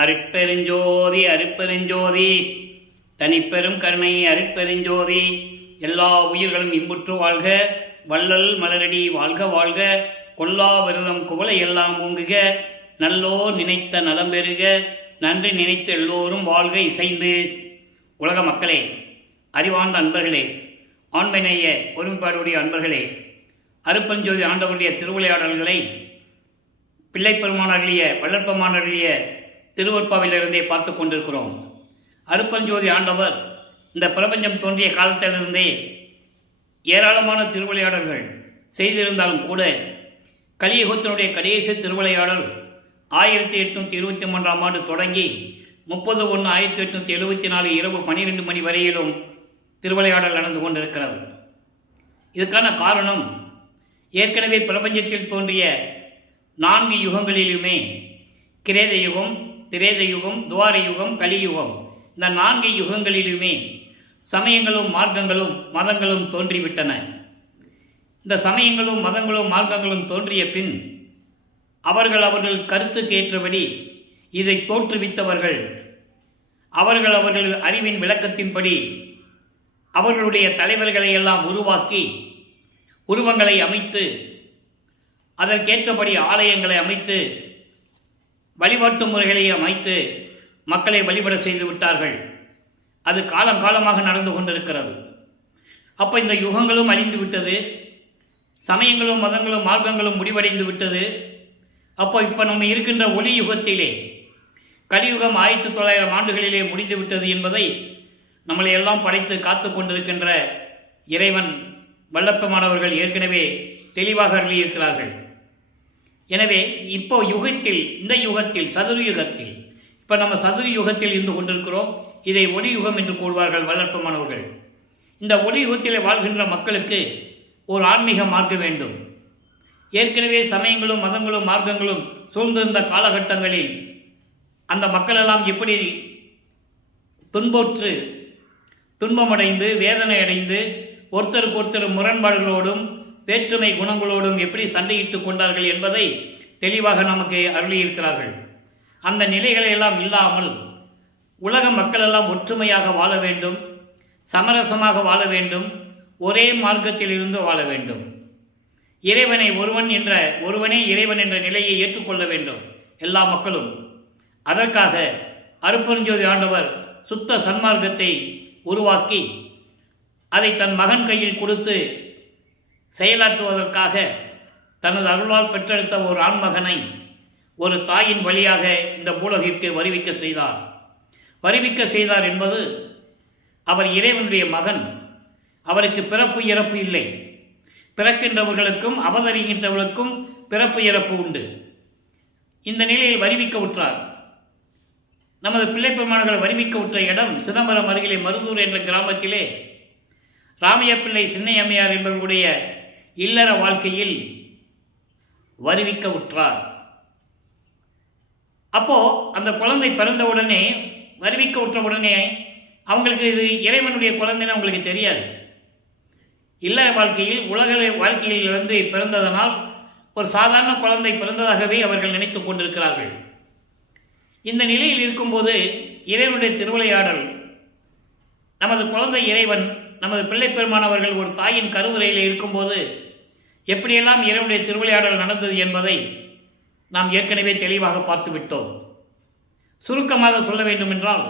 அருட்பெருஞ்சோதி அருட்பெருஞ்சோதி தனிப்பெரும் கருணை அருட்பெருஞ்சோதி. எல்லா உயிர்களும் இன்புற்று வாழ்க, வள்ளல் மலரடி வாழ்க வாழ்க, கொல்லா விரதம் குவளை எல்லாம் ஓங்குக, நல்லோர் நினைத்த நலம் பெறுக, நன்றி நினைத்த எல்லோரும் வாழ்க இசைந்து. உலக மக்களே, அறிவார்ந்த அன்பர்களே, ஆண்மைநேய ஒருமைப்பாடுடைய அன்பர்களே, அருட்பெருஞ்சோதி ஆண்டவருடைய திருவிளையாடல்களை பிள்ளைப்பெருமானர்களிய வள்ளற்பெருமானர்களிய திருவற்பாவிலிருந்தே பார்த்து கொண்டிருக்கிறோம். அருட்பெருஞ்சோதி ஆண்டவர் இந்த பிரபஞ்சம் தோன்றிய காலத்திலிருந்தே ஏராளமான திருவிளையாடல்கள் செய்திருந்தாலும் கூட கலியுகத்தினுடைய கடைசி திருவிளையாடல் 1823ஆம் ஆண்டு தொடங்கி 30/1/1874 இரவு 12 மணி வரையிலும் திருவிளையாடல் நடந்து கொண்டிருக்கிறது. இதுக்கான காரணம், ஏற்கனவே பிரபஞ்சத்தில் தோன்றிய 4 யுகங்களிலுமே கிரேத யுகம், திரேத யுகம், துவார யுகம், கலியுகம், இந்த 4 யுகங்களிலுமே சமயங்களும் மார்க்கங்களும் மதங்களும் தோன்றிவிட்டன. இந்த சமயங்களும் மதங்களும் மார்க்கங்களும் தோன்றிய பின் அவர்கள் கருத்துக்கு ஏற்றபடி இதை தோற்றுவித்தவர்கள் அவர்கள் அறிவின் விளக்கத்தின்படி அவர்களுடைய தலைவர்களை எல்லாம் உருவாக்கி உருவங்களை அமைத்து அதற்கேற்றபடி ஆலயங்களை அமைத்து வழிபாட்டு முறைகளை அமைத்து மக்களை வழிபட செய்து விட்டார்கள். அது காலங்காலமாக நடந்து கொண்டிருக்கிறது. அப்போ இந்த யுகங்களும் அழிந்து விட்டது, சமயங்களும் மதங்களும் மார்க்கங்களும் முடிவடைந்து விட்டது. அப்போ இப்போ நம்ம இருக்கின்ற ஒளி யுகத்திலே கலியுகம் 1900 ஆண்டுகளிலே முடிந்து விட்டது என்பதை நம்மளை எல்லாம் படைத்து காத்து கொண்டிருக்கின்ற இறைவன் வல்லப்பமானவர்கள் ஏற்கனவே தெளிவாக அருளியிருக்கிறார்கள். எனவே இப்போ இந்த யுகத்தில் சதுர்யுகத்தில், இப்போ நம்ம சதுர்யுகத்தில் இருந்து கொண்டிருக்கிறோம். இதை ஒளி யுகம் என்று கூறுவார்கள் வல்லற்பமானவர்கள். இந்த ஒளி யுகத்தில் வாழ்கின்ற மக்களுக்கு ஒரு ஆன்மீக மார்க்கம் வேண்டும். ஏற்கனவே சமயங்களும் மதங்களும் மார்க்கங்களும் சூழ்ந்திருந்த காலகட்டங்களில் அந்த மக்களெல்லாம் எப்படி துன்பமடைந்து வேதனை அடைந்து ஒருத்தருக்கு ஒருத்தர் முரண்பாடுகளோடும் வேற்றுமை குணங்களோடும் எப்படி சண்டையிட்டு கொண்டார்கள் என்பதை தெளிவாக நமக்கு அருளியிருக்கிறார்கள். அந்த நிலைகளை எல்லாம் இல்லாமல் உலக மக்கள் எல்லாம் ஒற்றுமையாக வாழ வேண்டும், சமரசமாக வாழ வேண்டும், ஒரே மார்க்கத்தில் இருந்து வாழ வேண்டும், ஒருவனே இறைவன் என்ற நிலையை ஏற்றுக்கொள்ள வேண்டும் எல்லா மக்களும். அதற்காக அருட்பெருஞ்சோதி ஆண்டவர் சுத்த சன்மார்க்கத்தை உருவாக்கி அதை தன் மகன் கையில் கொடுத்து செயலாற்றுவதற்காக தனது அருளால் பெற்றெடுத்த ஒரு ஆண்மகனை ஒரு தாயின் வழியாக இந்த பூலகிற்கு வருவிக்க செய்தார் என்பது, அவர் இறைவனுடைய மகன், அவருக்கு பிறப்பு இறப்பு இல்லை. பிறக்கின்றவர்களுக்கும் அவதரிக்கின்றவர்களுக்கும் பிறப்பு இறப்பு உண்டு. இந்த நிலையில் வருவிக்க உற்றார். நமது பிள்ளைப்பெருமானர்கள் வருவிக்க உற்ற இடம் சிதம்பரம் அருகிலே மருதூர் என்ற கிராமத்திலே ராமைய பிள்ளை சின்னையம்மையார் என்பவர்களுடைய இல்லற வாழ்க்கையில் வருவிக்க உற்றார். அப்போ அந்த குழந்தை பிறந்தவுடனே, வருவிக்க உற்றவுடனே அவங்களுக்கு இது இறைவனுடைய குழந்தைன்னு அவங்களுக்கு தெரியாது. இல்லற வாழ்க்கையில் உலக வாழ்க்கையிலிருந்து பிறந்ததனால் ஒரு சாதாரண குழந்தை பிறந்ததாகவே அவர்கள் நினைத்து கொண்டிருக்கிறார்கள். இந்த நிலையில் இருக்கும்போது இறைவனுடைய திருவிளையாடல், நமது குழந்தை இறைவன், நமது பிள்ளைப்பெருமானவர்கள் ஒரு தாயின் கருவுரையில் இருக்கும்போது எப்படியெல்லாம் இறைவனுடைய திருவிளையாடல் நடந்தது என்பதை நாம் ஏற்கனவே தெளிவாக பார்த்துவிட்டோம். சுருக்கமாக சொல்ல வேண்டுமென்றால்,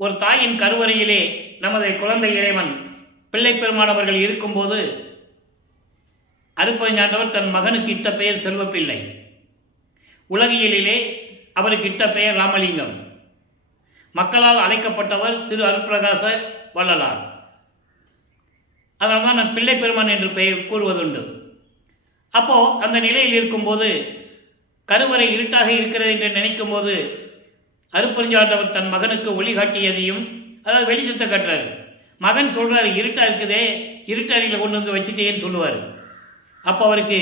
ஒரு தாயின் கருவறையிலே நமது குழந்தை இறைவன் பிள்ளைப்பெருமானவர்கள் இருக்கும்போது அருட்பெருஞ்சாண்டவர் தன் மகனுக்கு இட்ட பெயர் செல்வப்பிள்ளை, உலகியலிலே அவருக்கு இட்ட பெயர் ராமலிங்கம், மக்களால் அழைக்கப்பட்டவர் திரு அருட்பிரகாச வள்ளலார். அதனால்தான் நான் பிள்ளைப்பெருமான் என்று பெயர் கூறுவதுண்டு. அப்போ அந்த நிலையில் இருக்கும்போது கருவறை இருட்டாக இருக்கிறது என்று நினைக்கும் போது அருட்பெருஞ்சாண்டவர் தன் மகனுக்கு ஒளி காட்டியதையும், அதாவது வெளிச்சத்தை கட்டுறாரு. மகன் சொல்றாரு, இருட்டா இருக்குதே, இருட்டறையில் கொண்டு வந்து வச்சுட்டேன்னு சொல்லுவார். அப்போ அவருக்கு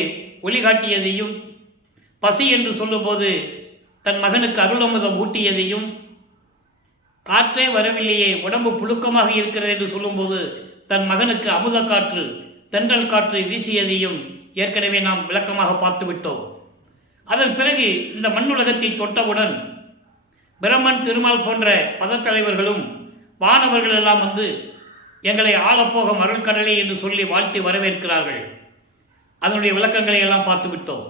ஒளி காட்டியதையும், பசி என்று சொல்லும்போது தன் மகனுக்கு அருளமுதம் ஊட்டியதையும், காற்றே வரவில்லையே உடம்பு புழுக்கமாக இருக்கிறது என்று சொல்லும்போது தன் மகனுக்கு அமுத காற்று தென்றல் காற்று வீசியதையும் ஏற்கனவே நாம் விளக்கமாக பார்த்து விட்டோம். அதன் பிறகு இந்த மண்ணுலகத்தை தொட்டவுடன் பிரம்மன், திருமால் போன்ற பதத்தலைவர்களும் வானவர்கள் எல்லாம் வந்து எங்களை ஆளப்போகும் அருள்கடலை என்று சொல்லி வாழ்த்தி வரவேற்கிறார்கள். அதனுடைய விளக்கங்களை எல்லாம் பார்த்து விட்டோம்.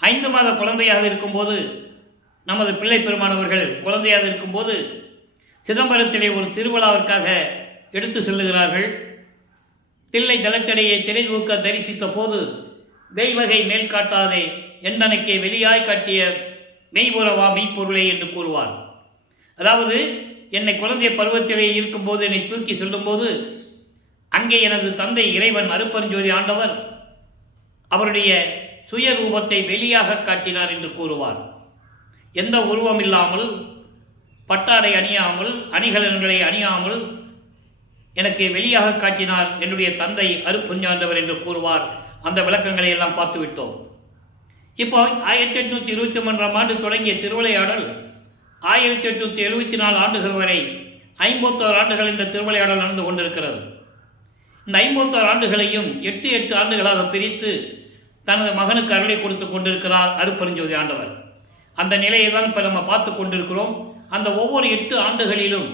5 மாத குழந்தையாக இருக்கும்போது நமது பிள்ளை பெருமானவர்கள் குழந்தையாக இருக்கும்போது சிதம்பரத்திலே ஒரு திருவிழாவிற்காக எடுத்து செல்லுகிறார்கள். தில்லை தலத்தடையை திரை தூக்க தரிசித்த போது வெய்வகை மேல் காட்டாதே எந்தனைக்கே வெளியாய் காட்டிய மெய்புறவா மெய்ப்பொருளே என்று கூறுவார். அதாவது என்னை குழந்தை பருவத்திலே இருக்கும்போது என்னை தூக்கி செல்லும்போது அங்கே எனது தந்தை இறைவன் அருப்பெருஞ்சோதி ஆண்டவர் அவருடைய சுயரூபத்தை வெளியாக காட்டினார் என்று கூறுவார். எந்த உருவம் இல்லாமல், பட்டாடை அணியாமல், அணிகலன்களை அணியாமல் எனக்கு வெளியாக காட்டினார் என்னுடைய தந்தை அருப்பெருஞ்சாண்டவர் என்று கூறுவார். அந்த விளக்கங்களை எல்லாம் பார்த்து விட்டோம். இப்போ 1823ஆம் ஆண்டு தொடங்கிய திருவிளையாடல் 1874 ஆண்டுகள் வரை 51 ஆண்டுகள் இந்த திருவிளையாடல் நடந்து கொண்டிருக்கிறது. இந்த 51 ஆண்டுகளையும் 8 ஆண்டுகளாக பிரித்து தனது மகனுக்கு அருளை கொடுத்து கொண்டிருக்கிறார் அருப்பெருஞ்சோதி ஆண்டவர். அந்த நிலையை தான் இப்போ நம்ம பார்த்து கொண்டிருக்கிறோம். அந்த ஒவ்வொரு 8 ஆண்டுகளிலும்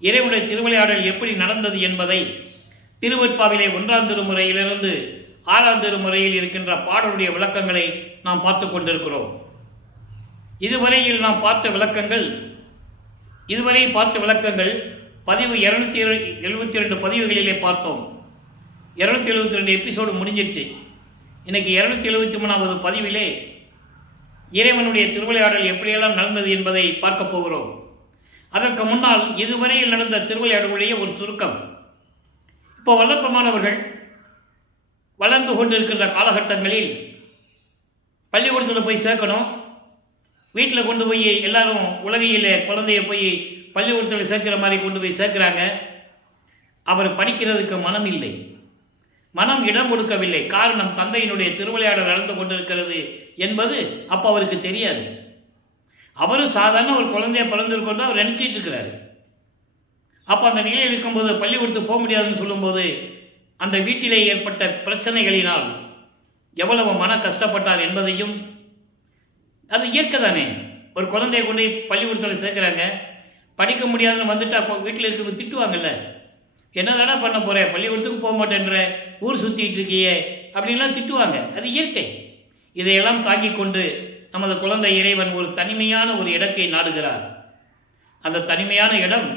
இறைவனுடைய திருவிளையாடல் எப்படி நடந்தது என்பதை திருவெட்பாவிலே 1ஆம் திருமுறையிலிருந்து 6ஆம் திருமுறையில் இருக்கின்ற பாடலுடைய விளக்கங்களை நாம் பார்த்து கொண்டிருக்கிறோம். இதுவரையில் நாம் பார்த்த விளக்கங்கள் பதிவு 272 பதிவுகளிலே பார்த்தோம். 272 எபிசோடு முடிஞ்சிடுச்சு. இன்னைக்கு 273வது பதிவிலே இறைவனுடைய திருவிளையாடல் எப்படியெல்லாம் நடந்தது என்பதை பார்க்க போகிறோம். அதற்கு முன்னால் இதுவரையில் நடந்த திருவிளையாடலுடைய ஒரு சுருக்கம். இப்போ வல்லப்பமானவர்கள் வளர்ந்து கொண்டிருக்கின்ற காலகட்டங்களில் பள்ளிக்கூடத்தில் போய் சேர்க்கணும். வீட்டில் கொண்டு போய் எல்லாரும் உலகையில் குழந்தைய போய் பள்ளிக்கூடத்தில் சேர்க்கிற மாதிரி கொண்டு போய் சேர்க்குறாங்க. அவர் படிக்கிறதுக்கு மனம் இல்லை, மனம் இடம் கொடுக்கவில்லை. காரணம், தந்தையினுடைய திருவிளையாடல் நடந்து கொண்டிருக்கிறது என்பது அப்போ அவருக்கு தெரியாது. அவரும் சாதாரண ஒரு குழந்தைய பிறந்திருக்கிறது அவர் நினச்சிட்டு இருக்கிறாரு. அப்போ அந்த நிலையில் இருக்கும்போது பள்ளிக்கூடத்துக்கு போக முடியாதுன்னு சொல்லும்போது அந்த வீட்டிலே ஏற்பட்ட பிரச்சனைகளினால் எவ்வளவு மன கஷ்டப்பட்டார் என்பதையும், அது இயற்கை தானே. ஒரு குழந்தைய கொண்டு பள்ளிக்கூடத்தில் சேர்க்குறாங்க, படிக்க முடியாதுன்னு வந்துட்டா வீட்டில் இருக்கிறவங்க திட்டுவாங்கல்ல, என்னதாடா பண்ண போகிறேன், பள்ளிக்கூடத்துக்கு போக மாட்டேன்ற, ஊர் சுற்றிட்டு இருக்கியே அப்படின்லாம் திட்டுவாங்க. அது இயற்கை. இதையெல்லாம் தாங்கி கொண்டு நமது குழந்தை இறைவன் ஒரு தனிமையான ஒரு இடத்தை நாடுகிறார். அந்த தனிமையான இடம்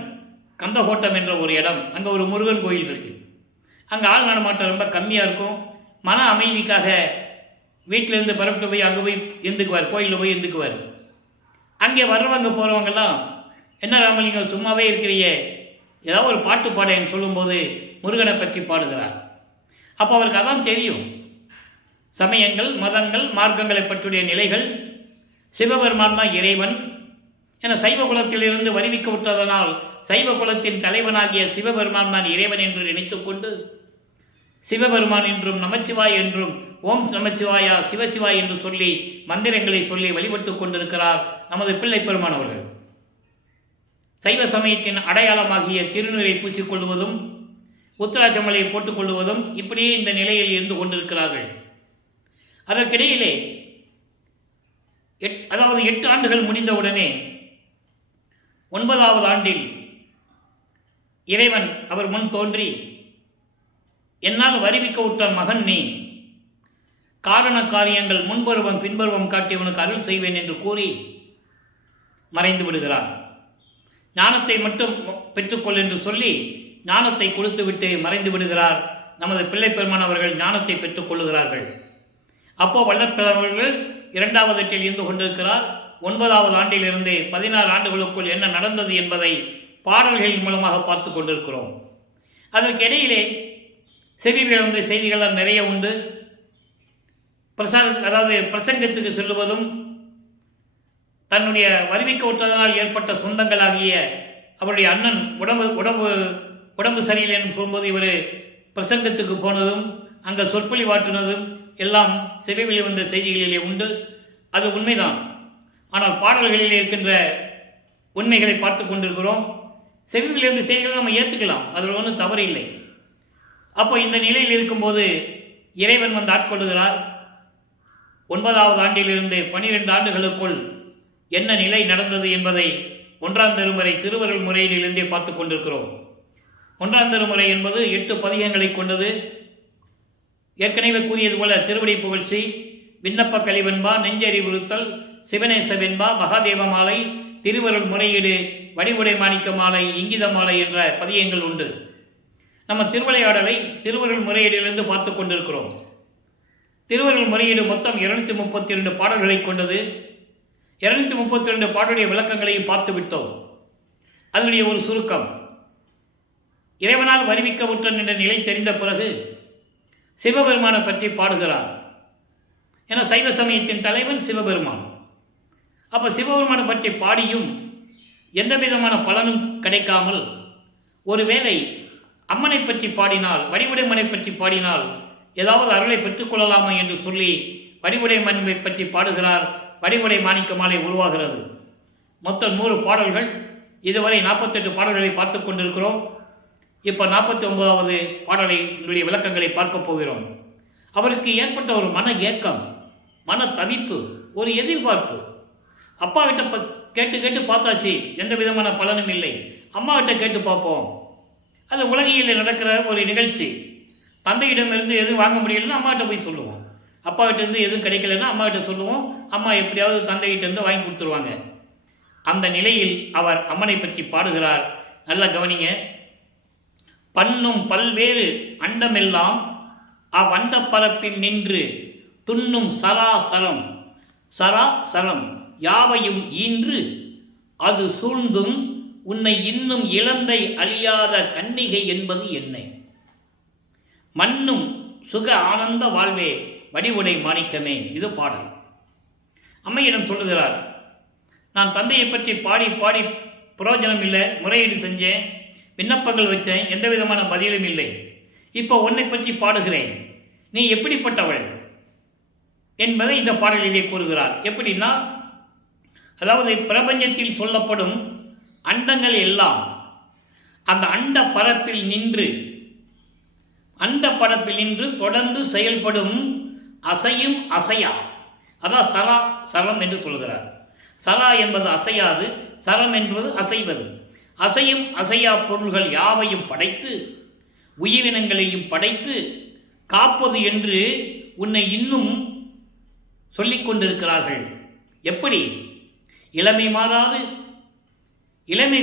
கந்தகோட்டம் என்ற ஒரு இடம். அங்கே ஒரு முருகன் கோயில் இருக்குது. அங்கே ஆள் நடமாட்டம் ரொம்ப கம்மியாக இருக்கும். மன அமைதிக்காக வீட்டிலேருந்து பரப்பிட்டு போய் அங்கே போய் இருந்துக்குவார், கோயிலில் போய் இருந்துக்குவார். அங்கே வர்றவங்க போகிறவங்கெல்லாம், என்ன ராமலிங்கம் சும்மாவே இருக்கிறியே, ஏதாவது ஒரு பாட்டு பாடேன்னு சொல்லும்போது முருகனை பற்றி பாடுகிறார். அப்போ அவருக்கு அதான் தெரியும். சமயங்கள், மதங்கள், மார்க்கங்களை பற்றிய நிலைகள், சிவபெருமான் தான் இறைவன் என சைவ குலத்திலிருந்து வருவிக்க விட்டதனால் சைவ குலத்தின் தலைவனாகிய சிவபெருமான் தான் இறைவன் என்று நினைத்து கொண்டு சிவபெருமான் என்றும் நமச்சிவாய் என்றும் ஓம் நமச்சிவாயா சிவசிவாய் என்று சொல்லி மந்திரங்களை சொல்லி வழிபட்டு கொண்டிருக்கிறார் நமது பிள்ளை பெருமான் அவர்கள். சைவ சமயத்தின் அடையாளமாகிய திருநீரை பூசிக்கொள்வதும் உத்திராட்சமலையை போட்டுக்கொள்வதும் இப்படியே இந்த நிலையில் இருந்து கொண்டிருக்கிறார்கள். அதற்கிடையிலே 8 ஆண்டுகள் முடிந்தவுடனே 9வது ஆண்டில் இறைவன் அவர் முன் தோன்றி, என்னால் வருவிக்க விட்ட மகன் நீ, காரண காரியங்கள் முன்பருவம் பின்பருவம் காட்டியவனுக்கு அருள் செய்வேன் என்று கூறி மறைந்து விடுகிறார். ஞானத்தை மட்டும் பெற்றுக்கொள் என்று சொல்லி ஞானத்தை கொடுத்துவிட்டு மறைந்து விடுகிறார். நமது பிள்ளை பெருமான் அவர்கள் ஞானத்தை பெற்றுக்கொள்ளுகிறார்கள். அப்போ வல்லப்பெருமானவர்கள் 2வது எட்டில் இருந்து கொண்டிருக்கிறார். 9வது ஆண்டிலிருந்து 16 ஆண்டுகளுக்குள் என்ன நடந்தது என்பதை பாடல்களின் மூலமாக பார்த்து கொண்டிருக்கிறோம். அதற்கு இடையிலே செவி விழுந்த செய்திகள் நிறைய உண்டு. பிரசங்கத்துக்கு செல்லுவதும், தன்னுடைய வருவிக்க விட்டதனால் ஏற்பட்ட சொந்தங்களாகிய அவருடைய அண்ணன் உடம்பு சரியில்லைன்னு போகும்போது இவர் பிரசங்கத்துக்கு போனதும், அங்கே சொற்பொழிவாற்றினதும் எல்லாம் செவி வெளிவந்த செய்திகளிலே உண்டு. அது உண்மைதான். ஆனால் பாடல்களிலே இருக்கின்ற உண்மைகளை பார்த்து கொண்டிருக்கிறோம். செவி வெளிவந்த செய்திகளை நம்ம ஏற்றுக்கலாம், அதில் ஒன்றும் தவறு இல்லை. அப்போ இந்த நிலையில் இருக்கும்போது இறைவன் வந்து ஆட்கொள்ளுகிறார். 9வது ஆண்டிலிருந்து 12 ஆண்டுகளுக்குள் என்ன நிலை நடந்தது என்பதை ஒன்றாம் திருமுறை திருவருள் முறையிலிருந்தே பார்த்து கொண்டிருக்கிறோம். ஒன்றாம் திருமுறை என்பது 8 பதிகங்களை கொண்டது. ஏற்கனவே கூறியது போல திருவடி புகழ்ச்சி, விண்ணப்ப கலிவெண்பா, நெஞ்சறிவுறுத்தல், சிவநேச வெண்பா, மகாதேவ மாலை, திருவருள் முறையீடு, வடிவுடை மாணிக்க மாலை, இங்கித மாலை என்ற பதியங்கள் உண்டு. நம்ம திருவிளையாடலை திருவருள் முறையீடிலிருந்து பார்த்து கொண்டிருக்கிறோம். திருவருள் முறையீடு மொத்தம் 232 பாடல்களை கொண்டது. 232 பாடலுடைய விளக்கங்களையும் பார்த்து விட்டோம். அதனுடைய ஒரு சுருக்கம், இறைவனால் வருவிக்கவுற்ற என்ற நிலை தெரிந்த பிறகு சிவபெருமானை பற்றி பாடுகிறார். என சைவ சமயத்தின் தலைவன் சிவபெருமான். அப்போ சிவபெருமானை பற்றி பாடியும் எந்த விதமான பலனும் கிடைக்காமல், ஒருவேளை அம்மனை பற்றி பாடினால், வடிவுடைமனை பற்றி பாடினால் ஏதாவது அருளை பெற்றுக்கொள்ளலாமா என்று சொல்லி வடிவுடைமனை பற்றி பாடுகிறார். வடிவுடை மாணிக்க மாலை உருவாகிறது. மொத்தம் 100 பாடல்கள். இதுவரை 48 பாடல்களை பார்த்து கொண்டிருக்கிறோம். இப்போ 49வது பாடலை விளக்கங்களை பார்க்க போகிறோம். அவருக்கு ஏற்பட்ட ஒரு மன ஏக்கம், மன தவிப்பு, ஒரு எதிர்பார்ப்பு. அப்பா கிட்ட கேட்டு கேட்டு பார்த்தாச்சு, எந்த விதமான பலனும் இல்லை. அம்மா கிட்ட கேட்டு பார்ப்போம். அது உலகியலில் நடக்கிற ஒரு நிகழ்ச்சி. தந்தையிடமிருந்து எதுவும் வாங்க முடியலன்னா அம்மாகிட்ட போய் சொல்லுவோம். அப்பா கிட்டேருந்து எதுவும் கிடைக்கலன்னா அம்மா கிட்ட சொல்லுவோம். அம்மா எப்படியாவது தந்தைகிட்டேருந்து வாங்கி கொடுத்துருவாங்க. அந்த நிலையில் அவர் அம்மனை பற்றி பாடுகிறார். நல்லா கவனிங்க. பண்ணும் பல்வேறு அண்டமெல்லாம் அவ்வண்ட பரப்பில் நின்று துண்ணும் சராசரம் சராசரம் யாவையும் ஈன்று அது சூழ்ந்தும் உன்னை இன்னும் இளந்தை அழியாத கன்னிகை என்பது என்னை. மண்ணும் சுக ஆனந்த வாழ்வே வடிவுடை மாணிக்கமே. இது பாடல். அம்மையிடம் சொல்லுகிறார், நான் தந்தையை பற்றி பாடி பாடி பிரயோஜனம் இல்லை, முறையீடு செஞ்சேன், விண்ணப்பங்கள் வச்சேன், எந்த விதமான பதிலும் இல்லை. இப்போ உன்னை பற்றி பாடுகிறேன், நீ எப்படிப்பட்டவள் என்பதை இந்த பாடலிலே கூறுகிறார். எப்படின்னா, அதாவது பிரபஞ்சத்தில் சொல்லப்படும் அண்டங்கள் எல்லாம் அந்த அண்ட பரப்பில் நின்று தொடர்ந்து செயல்படும் அசையும் அசையா, அதான் சரா சரம் என்று சொல்கிறார். சரா என்பது அசையாது, சரம் என்பது அசைவது. அசையும் அசையா பொருள்கள் யாவையும் படைத்து, உயிரினங்களையும் படைத்து காப்பது என்று உன்னை இன்னும் சொல்லிக் கொண்டிருக்கிறார்கள். எப்படி? இளமை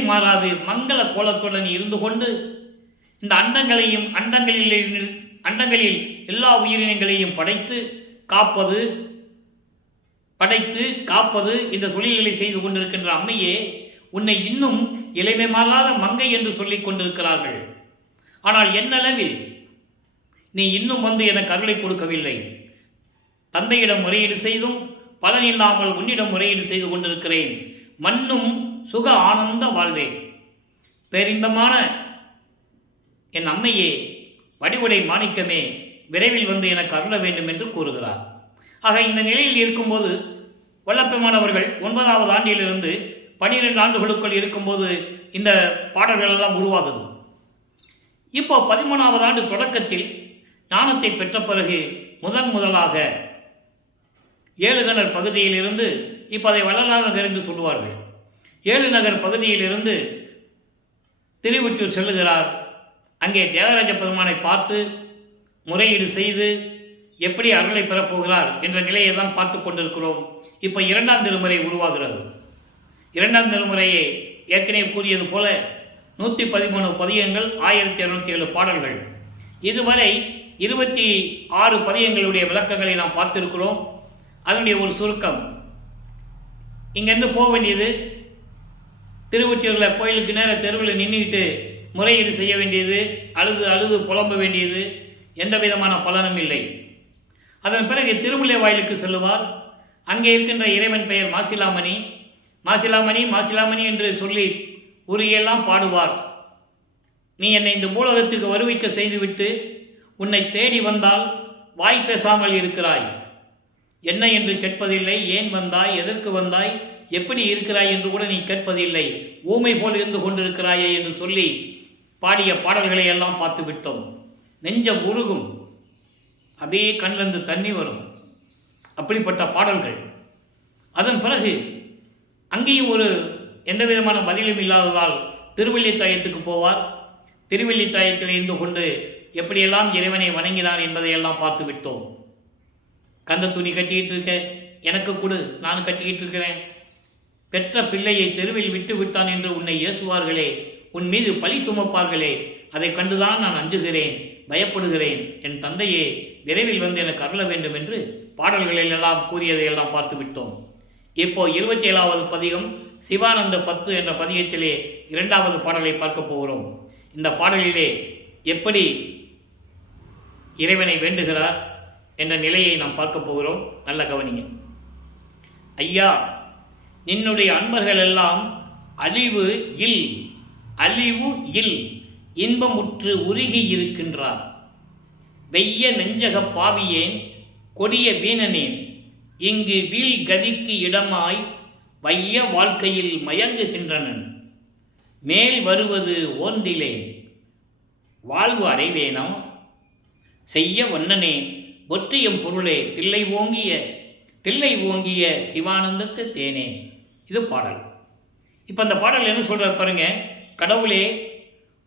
மாறாது மங்கள கோலத்துடன் இருந்து கொண்டு இந்த அண்டங்களில் எல்லா உயிரினங்களையும் படைத்து காப்பது இந்த தொழில்களை செய்து கொண்டிருக்கின்ற அம்மையே, உன்னை இன்னும் இளமை மாறாத மங்கை என்று சொல்லிக் கொண்டிருக்கிறார்கள். ஆனால் என்னளவில் நீ இன்னும் வந்து எனக்கு அருளை கொடுக்கவில்லை. தந்தையிடம் முறையீடு செய்தும் பலன் இல்லாமல் உன்னிடம் முறையீடு செய்து கொண்டிருக்கிறேன். மண்ணும் சுக ஆனந்த வாழ்வே. பேரின்பமான என் அம்மையே, வடிவுடை மாணிக்கமே, விரைவில் வந்து எனக்கு அருள வேண்டும் என்று கூறுகிறார். ஆக இந்த நிலையில் இருக்கும்போது வல்லப்பெருமானவர்கள் 9வது ஆண்டிலிருந்து 12 ஆண்டுகளுக்குள் இருக்கும்போது இந்த பாடல்கள் எல்லாம் உருவாகுது. இப்போ 13வது ஆண்டு தொடக்கத்தில் ஞானத்தை பெற்ற பிறகு முதலாக ஏழுநகர் பகுதியிலிருந்து, இப்போ அதை வள்ளலார் நகர் என்று சொல்லுவார்கள், 7 நகர் பகுதியிலிருந்து திருவொற்றியூர் செல்லுகிறார். அங்கே தியாகராஜ பெருமானை பார்த்து முறையீடு செய்து எப்படி அருளை பெறப்போகிறார் என்ற நிலையை தான் பார்த்து கொண்டிருக்கிறோம். இப்போ 2ஆம் திருமுறை உருவாகிறது. 2ஆம் திருமுறையை ஏற்கனவே கூறியது போல 113 பதியங்கள், 1207 பாடல்கள். இதுவரை 26 பதியங்களுடைய விளக்கங்களை நாம் பார்த்திருக்கிறோம். அதனுடைய ஒரு சுருக்கம், இங்கேருந்து போக வேண்டியது, திருவொற்றியூரில் கோயிலுக்கு நேர தெருவில் நின்றுக்கிட்டு முறையீடு செய்ய வேண்டியது, அழுது புலம்ப வேண்டியது, எந்த விதமான பலனும் இல்லை. அதன் பிறகு திருமுல்லை வாயிலுக்கு செல்லுவார். அங்கே இருக்கின்ற இறைவன் பெயர் மாசிலாமணி. மாசிலாமணி என்று சொல்லி உரியெல்லாம் பாடுவார். நீ என்னை இந்த பூலகத்துக்கு வருவிக்க செய்துவிட்டு உன்னை தேடி வந்தால் வாய் பேசாமல் இருக்கிறாய். என்ன என்று கேட்பதில்லை. ஏன் வந்தாய், எதற்கு வந்தாய், எப்படி இருக்கிறாய் என்று கூட நீ கேட்பதில்லை. ஊமை போல் இருந்து கொண்டிருக்கிறாயே என்று சொல்லி பாடிய பாடல்களை எல்லாம் பார்த்து விட்டோம். நெஞ்சம் உருகும், அப்படியே கண்ணிலிருந்து தண்ணி வரும், அப்படிப்பட்ட பாடல்கள். அதன் பிறகு அங்கேயும் எந்த விதமான பதிலும் இல்லாததால் திருவல்லித்தாயத்துக்கு போவார். திருவல்லித்தாயத்தில் இருந்து கொண்டு எப்படியெல்லாம் இறைவனை வணங்கினார் என்பதையெல்லாம் பார்த்து விட்டோம். கந்த துணி கட்டிக்கிட்டு இருக்க, எனக்கு கொடு, நான் கட்டிக்கிட்டு இருக்கிறேன். பெற்ற பிள்ளையை தெருவில் விட்டு விட்டான் என்று உன்னை ஏசுவார்களே, உன் மீது பழி சுமப்பார்களே, அதை கண்டுதான் நான் அஞ்சுகிறேன், பயப்படுகிறேன். என் தந்தையே விரைவில் வந்து எனக்கு அருள வேண்டும் என்று பாடல்களில் எல்லாம் கூறியதையெல்லாம் பார்த்து விட்டோம். இப்போ 27வது பதிகம் சிவானந்த 10 என்ற பதிகத்திலே 2வது பாடலை பார்க்க போகிறோம். இந்த பாடலிலே எப்படி இறைவனை வேண்டுகிறார் என்ற நிலையை நாம் பார்க்க போகிறோம். நல்ல கவனிங்க. ஐயா, நின்னுடைய அன்பர்கள் எல்லாம் அழிவு இல் இன்பமுற்று உருகி இருக்கின்றார். வெய்ய நெஞ்சக பாவியேன் கொடிய வீணனேன், இங்கு வீழ் கதிக்கு இடமாய் வைய வாழ்க்கையில் மயங்குகின்றனன். மேல் வருவது ஓன்றிலேன் வாழ்வு அடைவேனோ, செய்ய வண்ணனே ஒற்றியம் பொருளே தில்லை ஓங்கிய சிவானந்தத்து தேனே. இது பாடல். இப்போ அந்த பாடல் என்ன சொல்கிறார் பாருங்க. கடவுளே,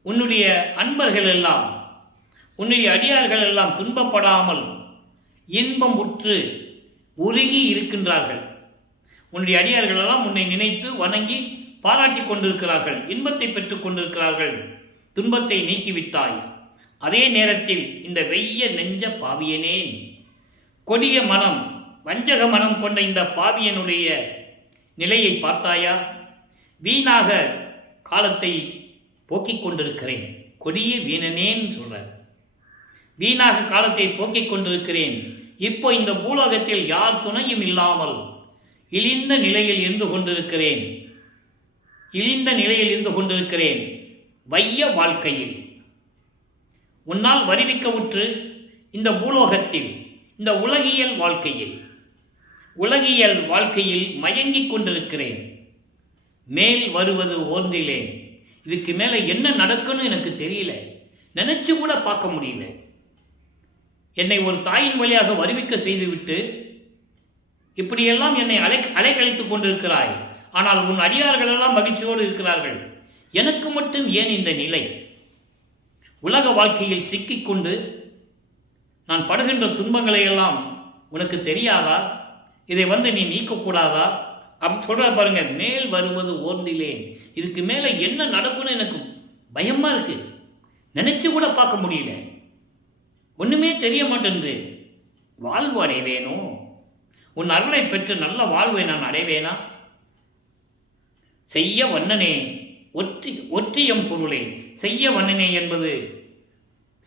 உன்னுடைய அன்பர்கள் எல்லாம், உன்னுடைய அடியார்கள் எல்லாம் துன்பப்படாமல் இன்பம் உற்று உருகி இருக்கின்றார்கள். உன்னுடைய அடியார்கள் எல்லாம் உன்னை நினைத்து வணங்கி பாராட்டி கொண்டிருக்கிறார்கள், இன்பத்தை பெற்றுக் கொண்டிருக்கிறார்கள். துன்பத்தை நீக்கிவிட்டாய். அதே நேரத்தில் இந்த வெய்ய நெஞ்ச பாவியனேன், கொடிய மனம், வஞ்சக மனம் கொண்ட இந்த பாவியனுடைய நிலையை பார்த்தாயா? வீணாக காலத்தை போக்கிக் கொண்டிருக்கிறேன். கொடிய வீணனேன்னு சொல்றார். வீணாக காலத்தை போக்கிக் கொண்டிருக்கிறேன். இப்போ இந்த பூலோகத்தில் யார் துணையும் இல்லாமல் இழிந்த நிலையில் இருந்து கொண்டிருக்கிறேன். வைய வாழ்க்கையில் உன்னால் வருவிக்க உற்று இந்த பூலோகத்தில், இந்த உலகியல் வாழ்க்கையில் மயங்கிக் கொண்டிருக்கிறேன். மேல் வருவது ஓர்ந்திலேன். இதுக்கு மேலே என்ன நடக்குன்னு எனக்கு தெரியல, நினைச்சு கூட பார்க்க முடியல. என்னை ஒரு தாயின் வழியாக வருவிக்க செய்துவிட்டு இப்படியெல்லாம் என்னை அலைக்கழித்துக் கொண்டிருக்கிறாய். ஆனால் உன் அடியார்கள் எல்லாம் மகிழ்ச்சியோடு இருக்கிறார்கள். எனக்கு மட்டும் ஏன் இந்த நிலை? உலக வாழ்க்கையில் சிக்கிக்கொண்டு நான் படுகின்ற துன்பங்களை எல்லாம் உனக்கு தெரியாதா? இதை நீ நீக்கக்கூடாதா? அப்படி சொல்ற பாருங்க. மேல் வருவது ஓர்ந்திலேன். இதுக்கு மேலே என்ன நடக்கும்னு எனக்கு பயமா இருக்கு, நினைச்சு கூட பார்க்க முடியல, ஒண்ணுமே தெரிய மாட்டேங்குது. வாழ்வு அடைவேனோ? உன் அருளை பெற்று நல்ல வாழ்வை நான் அடைவேனா? செய்ய வண்ணனே ஒற்றியம் பொருளே. செய்ய வண்ணனே என்பது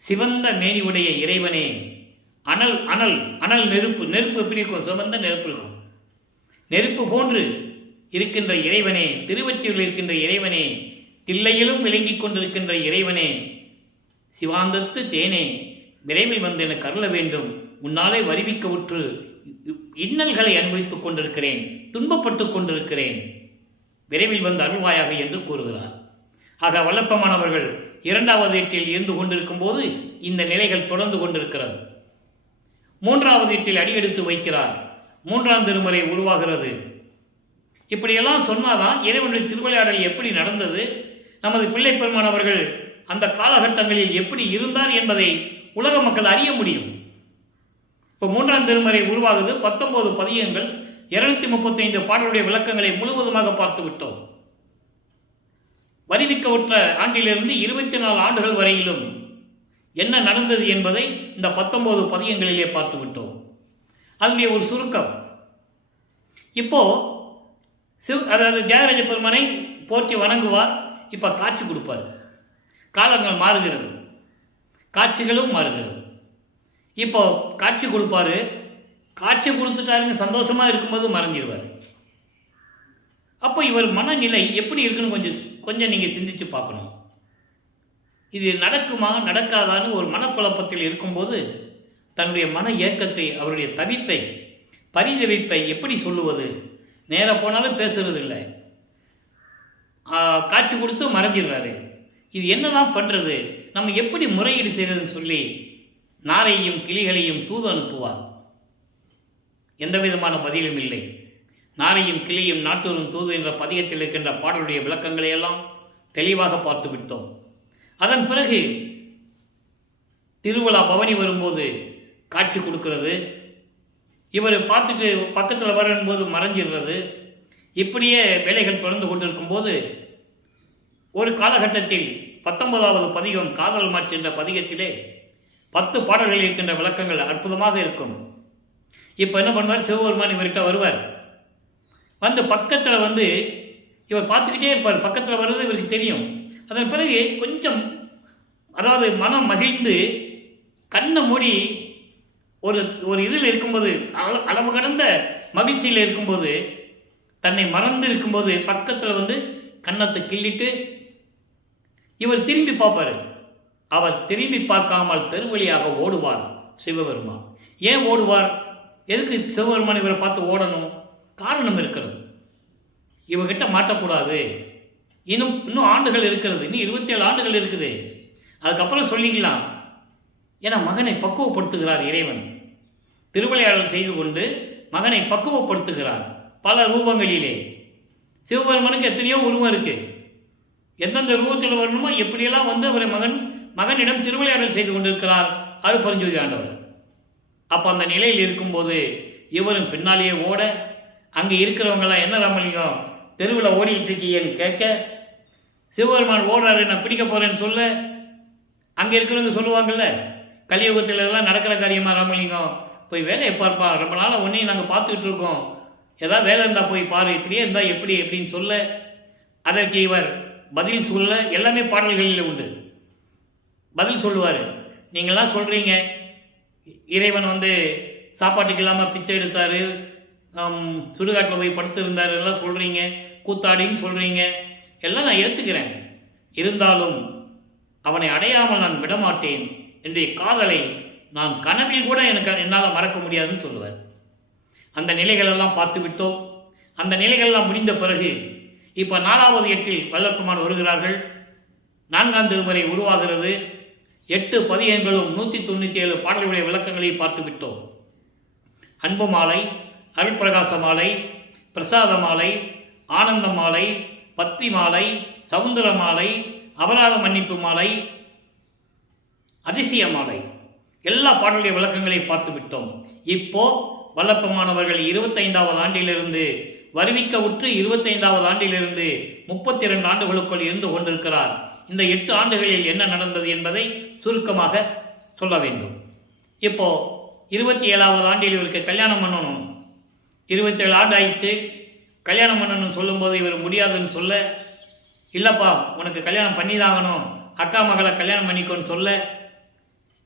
சிவந்த மேனியுடைய இறைவனே. அனல் நெருப்பு எப்படி இருக்கும்? சிவந்த நெருப்பு இருக்கும். நெருப்பு போன்று இருக்கின்ற இறைவனே, திருவொற்றியூரில் இருக்கின்ற இறைவனே, தில்லையிலும் விளங்கிக் கொண்டிருக்கின்ற இறைவனே, சிவாந்தத்து தேனே, விரைவில் வந்து எனக்கு அருள வேண்டும். உன்னாலே வருவிக்க உற்று இன்னல்களை அனுபவித்துக் கொண்டிருக்கிறேன், துன்பப்பட்டு கொண்டிருக்கிறேன். விரைவில் வந்து அருள்வாயாக என்று கூறுகிறார். ஆக வல்லப்பமானவர்கள் 2வது ஏட்டில் இருந்து கொண்டிருக்கும் போது இந்த நிலைகள் தொடர்ந்து கொண்டிருக்கிறது. 3வது ஏட்டில் அடியெடுத்து வைக்கிறார். 3ஆம் திருமுறை உருவாகிறது. இப்படியெல்லாம் சொன்னாதான் இறைவனுடைய திருவிளையாடல் எப்படி நடந்தது, நமது பிள்ளை பெருமானவர்கள் அந்த காலகட்டங்களில் எப்படி இருந்தார் என்பதை உலக மக்கள் அறிய முடியும். இப்போ 3ஆம் திருமுறை உருவாகுது. 19 பதிகங்கள், 235 பாடலுடைய விளக்கங்களை முழுவதுமாக பார்த்து விட்டோம். வருவிக்க உற்ற ஆண்டிலிருந்து 24 ஆண்டுகள் வரையிலும் என்ன நடந்தது என்பதை இந்த 19 பதிகங்களிலே பார்த்து விட்டோம். அதனுடைய ஒரு சுருக்கம். இப்போ அதாவது தியாகராஜ பெருமானை போற்றி வணங்குவார். இப்போ காட்சி கொடுப்பார். காலங்கள் மாறுகிறது, காட்சிகளும் மாறுகிறது. இப்போ காட்சி கொடுப்பாரு. காட்சி கொடுத்துட்டாருங்க, சந்தோஷமா இருக்கும்போது மறைஞ்சிருவார். அப்போ இவர் மனநிலை எப்படி இருக்குன்னு கொஞ்சம் நீங்க சிந்திச்சு பார்க்கணும். இது நடக்குமா நடக்காதான்னு ஒரு மனக்குழப்பத்தில் இருக்கும்போது தன்னுடைய மன ஏக்கத்தை, அவருடைய தவிப்பை, பரிதவிப்பை எப்படி சொல்லுவது? நேராக போனாலும் பேசுறது இல்லை, காட்சி கொடுத்து மறைஞ்சிடுறாரு. இது என்னதான் பண்றது, நம்ம எப்படி முறையீடு செய்யறதுன்னு சொல்லி நாரையும் கிளிகளையும் தூது அனுப்புவார். எந்த விதமான பதிலும் இல்லை. நாரையும் கிளியும் நாட்டூரும் தூது என்ற பதிகத்தில் இருக்கின்ற பாடலுடைய விளக்கங்களை எல்லாம் தெளிவாக பார்த்து விட்டோம். அதன் பிறகு திருவிழா பவனி வரும்போது காட்சி கொடுக்கிறது. இவர் பார்த்துட்டு பக்கத்தில் வரும்போது மறைஞ்சிடுறது. இப்படியே வேலைகள் தொடர்ந்து கொண்டிருக்கும்போது ஒரு காலகட்டத்தில் 19வது பதிகம் காதல் மாட்சி என்ற பதிகத்திலே 10 பாடல்கள் இருக்கின்ற விளக்கங்கள் அற்புதமாக இருக்கும். இப்போ என்ன பண்ணுவார், சிவபெருமான் இவர்கிட்ட வருவார். வந்து பக்கத்தில் வந்து இவர் பார்த்துக்கிட்டே இருப்பார். பக்கத்தில் வருவது இவருக்கு தெரியும். அதன் பிறகு கொஞ்சம் அதாவது மனம் மகிழ்ந்து கண்ணை மூடி ஒரு ஒரு இதில் இருக்கும்போது, அளவு கடந்த மகிழ்ச்சியில் இருக்கும்போது, தன்னை மறந்து இருக்கும்போது பக்கத்தில் வந்து கன்னத்தை கிள்ளிட்டு இவர் திரும்பி பார்ப்பார். அவர் திரும்பி பார்க்காமல் தெருவழியாக ஓடுவார் சிவபெருமான். ஏன் ஓடுவார்? எதுக்கு சிவபெருமான் இவரை பார்த்து ஓடணும்? காரணம் இருக்கிறது. இவர்கிட்ட மாட்டக்கூடாது. இன்னும் ஆண்டுகள் இருக்கிறது. இன்னும் 27 ஆண்டுகள் இருக்குது. அதுக்கப்புறம் சொல்லிக்கலாம். ஏன்னா மகனை பக்குவப்படுத்துகிறார் இறைவன். திருவிளையாடல் செய்து கொண்டு மகனை பக்குவப்படுத்துகிறார் பல ரூபங்களிலே. சிவபெருமானுக்கு எத்தனையோ உருவம் இருக்கு. எந்தெந்த ரூபத்தில் வரணுமோ எப்படியெல்லாம் வந்து அவரை மகனிடம் திருவிளையாடல் செய்து கொண்டிருக்கிறார் அருட்பெருஞ்சோதி ஆண்டவர். அப்போ அந்த நிலையில் இருக்கும்போது இவரும் பின்னாலேயே ஓட, அங்கே இருக்கிறவங்களாம் என்ன ராமலிங்கம் தெருவில் ஓடிக்கிட்டு இருக்கீங்கன்னு கேட்க, சிவபெருமான் ஓடுறாரு நான் பிடிக்க போகிறேன்னு சொல்ல, அங்கே இருக்கிறவங்க சொல்லுவாங்கள்ல, கலியுகத்தில் எல்லாம் நடக்கிற காரியமாக ராமலிங்கம் போய் வேலையை பார்ப்பா, ரொம்ப நாளாக ஒன்றையும் நாங்கள் பார்த்துக்கிட்டு இருக்கோம், ஏதாவது வேலை இருந்தால் போய் பாரு, இப்படியே இருந்தால் எப்படி அப்படின்னு சொல்ல, அதற்கு இவர் பதில் சொல்ல எல்லாமே பாடல்களில் உண்டு. பதில் சொல்லுவார். நீங்கள்லாம் சொல்கிறீங்க இறைவன் வந்து சாப்பாட்டுக்கு இல்லாமல் பிச்சை எடுத்தார், சுடுகாட்டில் போய் படுத்திருந்தார், எல்லாம் சொல்கிறீங்க, கூத்தாடின்னு சொல்கிறீங்க, எல்லாம் நான் ஏற்றுக்கிறேன். இருந்தாலும் அவனை அடையாமல் நான் விடமாட்டேன். என்னுடைய காதலை நான் கனவில் கூட என்னால் மறக்க முடியாதுன்னு சொல்லுவார். அந்த நிலைகளெல்லாம் பார்த்து விட்டோம். அந்த நிலைகளெல்லாம் முடிந்த பிறகு இப்போ 4வது எட்டில் வல்லப்பெருமான் வருகிறார்கள். 4ஆம் திருமுறை உருவாகிறது. 8 பதிகங்களும் 197 பாடல்களுடைய விளக்கங்களை பார்த்து விட்டோம். அன்பு மாலை, அருட்பிரகாச மாலை, பிரசாத மாலை, ஆனந்த மாலை, பத்தி மாலை, சவுந்தர மாலை, அபராத மன்னிப்பு மாலை, அதிசய மாலை, எல்லா பாடலுடைய விளக்கங்களை பார்த்து விட்டோம். இப்போ வல்லப்பெருமானவர்கள் 25வது ஆண்டிலிருந்து வருவிக்க உற்று 25வது ஆண்டிலிருந்து 32 ஆண்டுகளுக்குள் இருந்து கொண்டிருக்கிறார். இந்த 8 ஆண்டுகளில் என்ன நடந்தது என்பதை சுருக்கமாக சொல்ல வேண்டும். இப்போ 27வது ஆண்டில் இவருக்கு கல்யாணம் பண்ணணும். 27 ஆண்டு ஆயிடுச்சு. கல்யாணம் பண்ணணும்னு சொல்லும்போது இவர் முடியாதுன்னு சொல்ல, இல்லைப்பா உனக்கு கல்யாணம் பண்ணிதாகணும், அக்கா மகளை கல்யாணம் பண்ணிக்கோன்னு சொல்ல,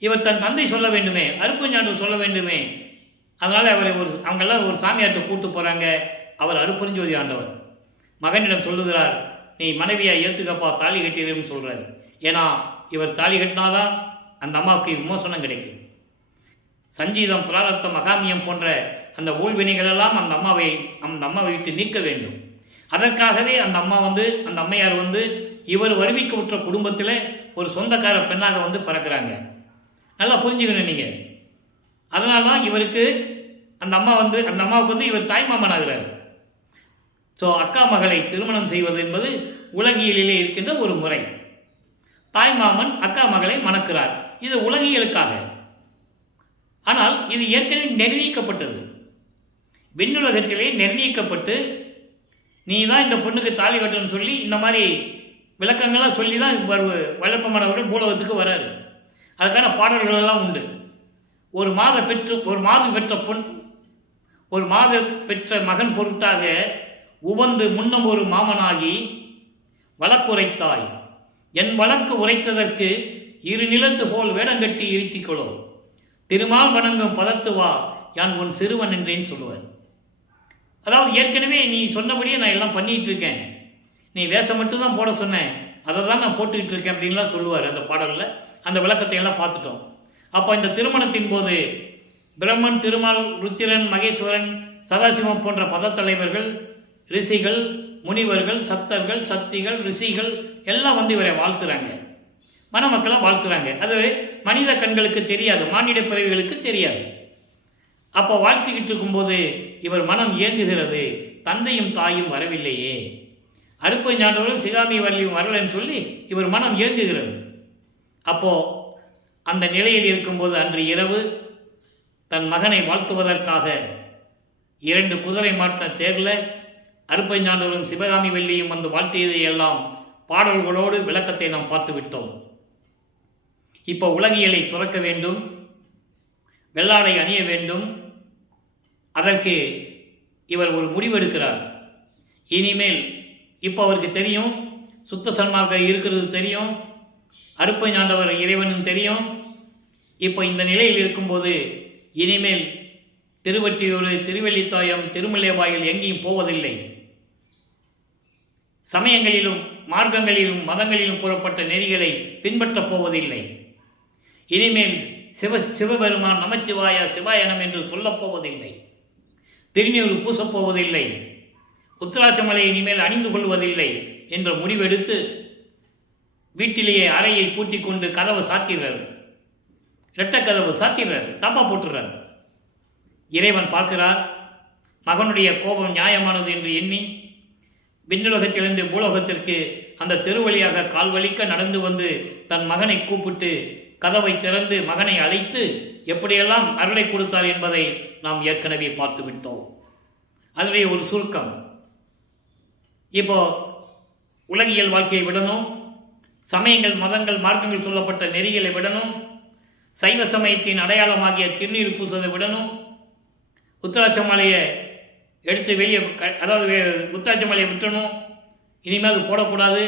இவர் தன் தந்தை சொல்ல வேண்டுமே, அருட்பெருஞ்சாண்டவர் சொல்ல வேண்டுமே. அதனால் அவங்கெல்லாம் ஒரு சாமியார்கிட்ட கூட்டு போகிறாங்க. அவர் அருட்பெருஞ்சோதி ஆண்டவர் மகனிடம் சொல்லுகிறார், நீ மனைவியை ஏற்றுக்கப்பா, தாலி கட்டிடுன்னு சொல்கிறார். ஏன்னா இவர் தாலி கட்டினாதான் அந்த அம்மாவுக்கு விமோசனம் கிடைக்கும். சஞ்சீதம், பிராரத்தம், அகாமியம் போன்ற அந்த ஊழ்வினைகளெல்லாம் அந்த அம்மாவை விட்டு நீக்க வேண்டும். அதற்காகவே அந்த அம்மையார் இவர் வருவிக்க உற்ற குடும்பத்தில் ஒரு சொந்தக்கார பெண்ணாக பிறக்கிறாங்க. நல்லா புரிஞ்சுக்கணும் நீங்கள். அதனால தான் இவருக்கு அந்த அம்மாவுக்கு இவர் தாய்மாமன் ஆகிறார். ஸோ அக்கா மகளை திருமணம் செய்வது என்பது உலகியலிலே இருக்கின்ற ஒரு முறை. தாய்மாமன் அக்கா மகளை மணக்கிறார். இது உலகியலுக்காக. ஆனால் இது ஏற்கனவே நிர்ணயிக்கப்பட்டது. விண்ணுலகத்திலே நிர்ணயிக்கப்பட்டு நீ தான் இந்த பொண்ணுக்கு தாலி கட்டணும்னு சொல்லி இந்த மாதிரி விளக்கங்கள்லாம் சொல்லி தான் வல்லப்பெருமானவர்கள் பூலோகத்துக்கு வராரு. அதுக்கான பாடல்கள் எல்லாம் உண்டு. ஒரு மாத பெற்ற மகன் பொருட்டாக உவந்து முன்னம் ஒரு மாமனாகி வழக்குரைத்தாய், என் வழக்கு உரைத்ததற்கு 2 நிலத்து போல் வேடங்கட்டி இருத்திக்கொள்ளோ, திருமால் வணங்கும் பதத்து வா, யான் உன் சிறுவன் என்றேன்னு சொல்லுவார். அதாவது ஏற்கனவே நீ சொன்னபடியே நான் எல்லாம் பண்ணிகிட்டு இருக்கேன், நீ வேஷம் மட்டும்தான் போட சொன்னேன், அதை தான் நான் போட்டுக்கிட்டு இருக்கேன் அப்படின்லாம் சொல்லுவார் அந்த பாடலில். அந்த விளக்கத்தை எல்லாம் பார்த்துட்டோம். அப்போ இந்த திருமணத்தின் போது பிரம்மன், திருமால், ருத்திரன், மகேஸ்வரன், சதாசிவம் போன்ற பதத்தலைவர்கள், ரிஷிகள், முனிவர்கள், சத்தர்கள், சக்திகள், ரிஷிகள் எல்லாம் இவரை வாழ்த்துறாங்க, மணமக்களை வாழ்த்துறாங்க. அது மனித கண்களுக்கு தெரியாது, மானிட பிறவிகளுக்கு தெரியாது. அப்போ வாழ்த்திக்கிட்டு இருக்கும்போது இவர் மனம் இயங்குகிறது. தந்தையும் தாயும் வரவில்லையே, அருப்பை ஞாண்டவரும் சிகாமி வள்ளியும் வரலன்னு சொல்லி இவர் மனம் இயங்குகிறது. அப்போ அந்த நிலையில் இருக்கும்போது அன்று இரவு தன் மகனை வாழ்த்துவதற்காக 2 குதிரை மாட்டின தேர்ல அருப்பை ஞாண்டவரும் சிவகாமி வள்ளியும் வந்து வாழ்த்தியதை எல்லாம் பாடல்களோடு விளக்கத்தை நாம் பார்த்து விட்டோம். இப்போ உலகியலை துறக்க வேண்டும், வெள்ளாடை அணிய வேண்டும். அதற்கு இவர் ஒரு முடிவெடுக்கிறார். இனிமேல் இப்போ அவருக்கு தெரியும், சுத்த சன்மார்க்கம் இருக்கிறது தெரியும், அருப்பை ஞாண்டவர் இறைவனும் தெரியும். இப்போ இந்த நிலையில் இருக்கும்போது இனிமேல் திருவொற்றியூர், திருவெள்ளித்தாயம், திருமலைவாயில் எங்கேயும் போவதில்லை. சமயங்களிலும் மார்க்கங்களிலும் மதங்களிலும் கூறப்பட்ட நெறிகளை பின்பற்றப் போவதில்லை. இனிமேல் சிவபெருமான் நமச்சிவாய சிவாயனம் என்று சொல்லப் போவதில்லை, திருநீறு பூசப் போவதில்லை, உத்திராட்சமலையை இனிமேல் அணிந்து கொள்வதில்லை என்ற முடிவெடுத்து வீட்டிலேயே அறையை பூட்டிக் கொண்டு கதவை சாத்திடுறார். இரட்டக்கதவு சாத்திடுறார், தாப்பா போட்டுறார். இறைவன் பார்க்கிறார். மகனுடைய கோபம் நியாயமானது என்று எண்ணி விண்ணுலகத்திலிருந்து பூலோகத்திற்கு அந்த தெருவழியாக கால்வழிக்க நடந்து வந்து தன் மகனை கூப்பிட்டு கதவை திறந்து மகனை அழைத்து எப்படியெல்லாம் அருளை கொடுத்தார் என்பதை நாம் ஏற்கனவே பார்த்து விட்டோம். அதனுடைய ஒரு சுருக்கம். இப்போ உலகியல் வாழ்க்கையை விடணும், சமயங்கள் மதங்கள் மார்க்கங்கள் சொல்லப்பட்ட நெறிகளை விடணும், சைவ சமயத்தின் அடையாளமாகிய திருநீர் பூசுவதை விடணும், உத்தராட்சமாலையை எடுத்து வெளியே, அதாவது உத்தராட்சமாலையை விட்டணும், இனிமேல் அது போடக்கூடாது.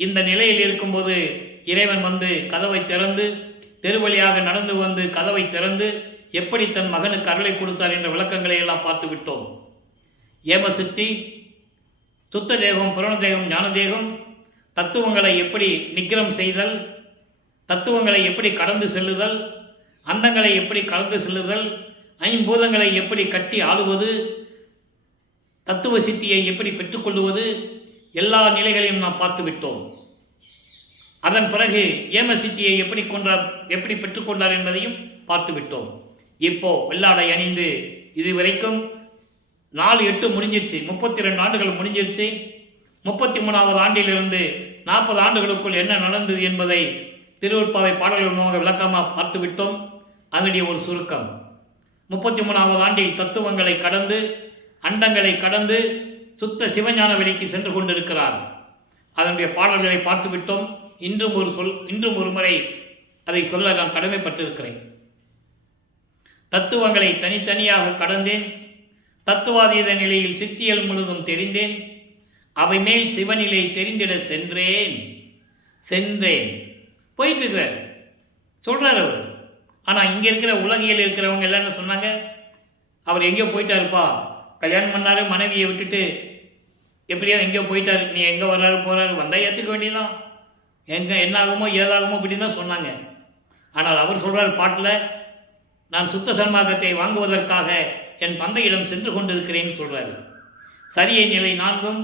இந்த நிலையில் இருக்கும்போது இறைவன் வந்து கதவை திறந்து தெருவழியாக நடந்து வந்து கதவை திறந்து எப்படி தன் மகனுக்கு அருளை கொடுத்தார் என்ற விளக்கங்களை எல்லாம் பார்த்து விட்டோம். ஏமசித்தி, சுத்த தேகம், புரண தேகம், ஞான தேகம், தத்துவங்களை எப்படி நிக்கிரம் செய்தல், தத்துவங்களை எப்படி கடந்து செல்லுதல், அந்தங்களை எப்படி கடந்து செல்லுதல், ஐம்பூதங்களை எப்படி கட்டி ஆளுவது, தத்துவ சித்தியை எப்படி பெற்றுக்கொள்வது, எல்லா நிலைகளையும் நாம் பார்த்து விட்டோம். அதன் பிறகு ஏம சித்தியை எப்படி பெற்றுக்கொண்டார் என்பதையும் பார்த்து விட்டோம். இப்போ வெள்ளாடை அணிந்து இதுவரைக்கும் 4-8 முடிஞ்சிருச்சு, 32 ஆண்டுகள் முடிஞ்சிருச்சு. 33வது ஆண்டிலிருந்து 40 ஆண்டுகளுக்குள் என்ன நடந்தது என்பதை திருவருட்பாவை பாடல்கள் மூலமாக விளக்கமாக பார்த்து விட்டோம். அதனுடைய ஒரு சுருக்கம். 33வது ஆண்டில் தத்துவங்களை கடந்து அண்டங்களை கடந்து சுத்த சிவஞான வெளிக்கு சென்று கொண்டிருக்கிறார். அதனுடைய பாடல்களை பார்த்து விட்டோம். இன்றும் ஒரு முறை அதை சொல்ல நான் கடமைப்பட்டிருக்கிறேன். தத்துவங்களை தனித்தனியாக கடந்தேன், தத்துவாதீத நிலையில் சித்தியல் முழுதும் தெரிந்தேன், அவை மேல் சிவநிலை தெரிந்திட சென்றேன் போயிட்டு இருக்கிறார் சொல்றார் அவர். ஆனால் இங்கே இருக்கிற உலகியல் இருக்கிறவங்க எல்லாம் என்ன சொன்னாங்க, அவர் எங்கேயோ போயிட்டாருப்பா, கல்யாணம் பண்ணாரு, மனைவியை விட்டுட்டு எப்படியோ எங்கேயோ போயிட்டாரு, நீ எங்கே வர்றாரு போகிறாரு, வந்தால் ஏற்றுக்க வேண்டியதான், எங்கே என்னாகுமோ ஏதாகுமோ அப்படின்னு தான் சொன்னாங்க. ஆனால் அவர் சொல்கிறார் பாட்டில், நான் சுத்த சன்மார்க்கத்தை வாங்குவதற்காக என் தந்தையிடம் சென்று கொண்டிருக்கிறேன்னு சொல்கிறாரு. சரியை நிலை 4ம்,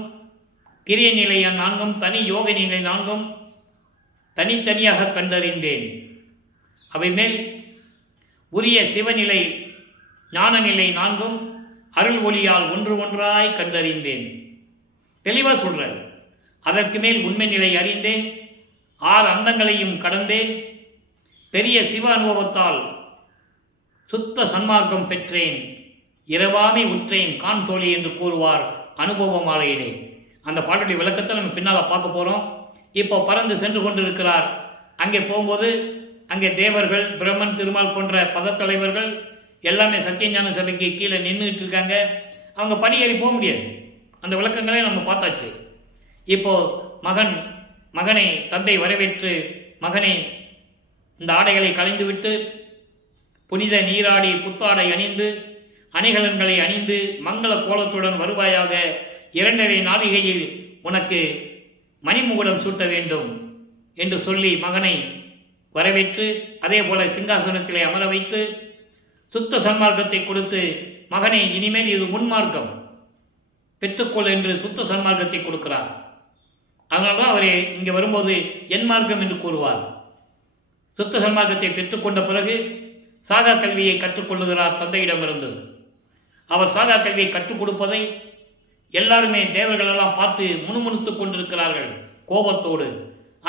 கிரிய நிலை 4ம், தனி யோக நிலை 4ம் தனித்தனியாக கண்டறிந்தேன். அவை மேல் உரிய சிவநிலை ஞான நிலை 4ம் அருள் ஒளியால் ஒன்றாய் கண்டறிந்தேன். தெளிவாக சொல்றார். அதற்கு மேல் உண்மை நிலை அறிந்தேன், 6 அந்தங்களையும் கடந்தேன், பெரிய சிவ அனுபவத்தால் சுத்த சன்மார்க்கம் பெற்றேன், இரவாமை உற்றேன் கான் தோழி என்று கூறுவார் அனுபவ மாலையிலே. அந்த பாட்டுடைய விளக்கத்தை நம்ம பின்னால் பார்க்க போகிறோம். இப்போ பறந்து சென்று கொண்டிருக்கிறார். அங்கே போகும்போது அங்கே தேவர்கள், பிரம்மன், திருமால் போன்ற பதத்தலைவர்கள் எல்லாமே சத்தியஞான சபைக்கு கீழே நின்றுட்டு இருக்காங்க. அவங்க படியேறி போக முடியாது. அந்த விளக்கங்களே நம்ம பார்த்தாச்சு. இப்போ மகனை தந்தை வரவேற்று மகனை இந்த ஆடைகளை களைந்துவிட்டு புனித நீராடி புத்தாடை அணிந்து அணிகலன்களை அணிந்து மங்கள கோலத்துடன் வருவாயாக, 2.5 நாழிகையில் உனக்கு மணிமுகுடம் சூட்ட வேண்டும் என்று சொல்லி மகனை வரவேற்று அதே போல சிங்காசனத்திலே அமர வைத்து சுத்த சன்மார்க்கத்தை கொடுத்து, மகனை இனிமேல் இது முன்மார்க்கம் பெற்றுக்கொள் என்று சுத்த சன்மார்க்கத்தை கொடுக்கிறார். அதனால்தான் அவரை இங்கே வரும்போது என் மார்க்கம் என்று கூறுவார். சுத்த சன்மார்க்கத்தை பெற்றுக்கொண்ட பிறகு சாகா கல்வியை கற்றுக்கொள்ளுகிறார் தந்தையிடமிருந்து. அவர் சாகா கல்வியை கற்றுக் கொடுப்பதை எல்லாருமே தேவர்களெல்லாம் பார்த்து முணுமுணுத்துக் கொண்டிருக்கிறார்கள் கோபத்தோடு.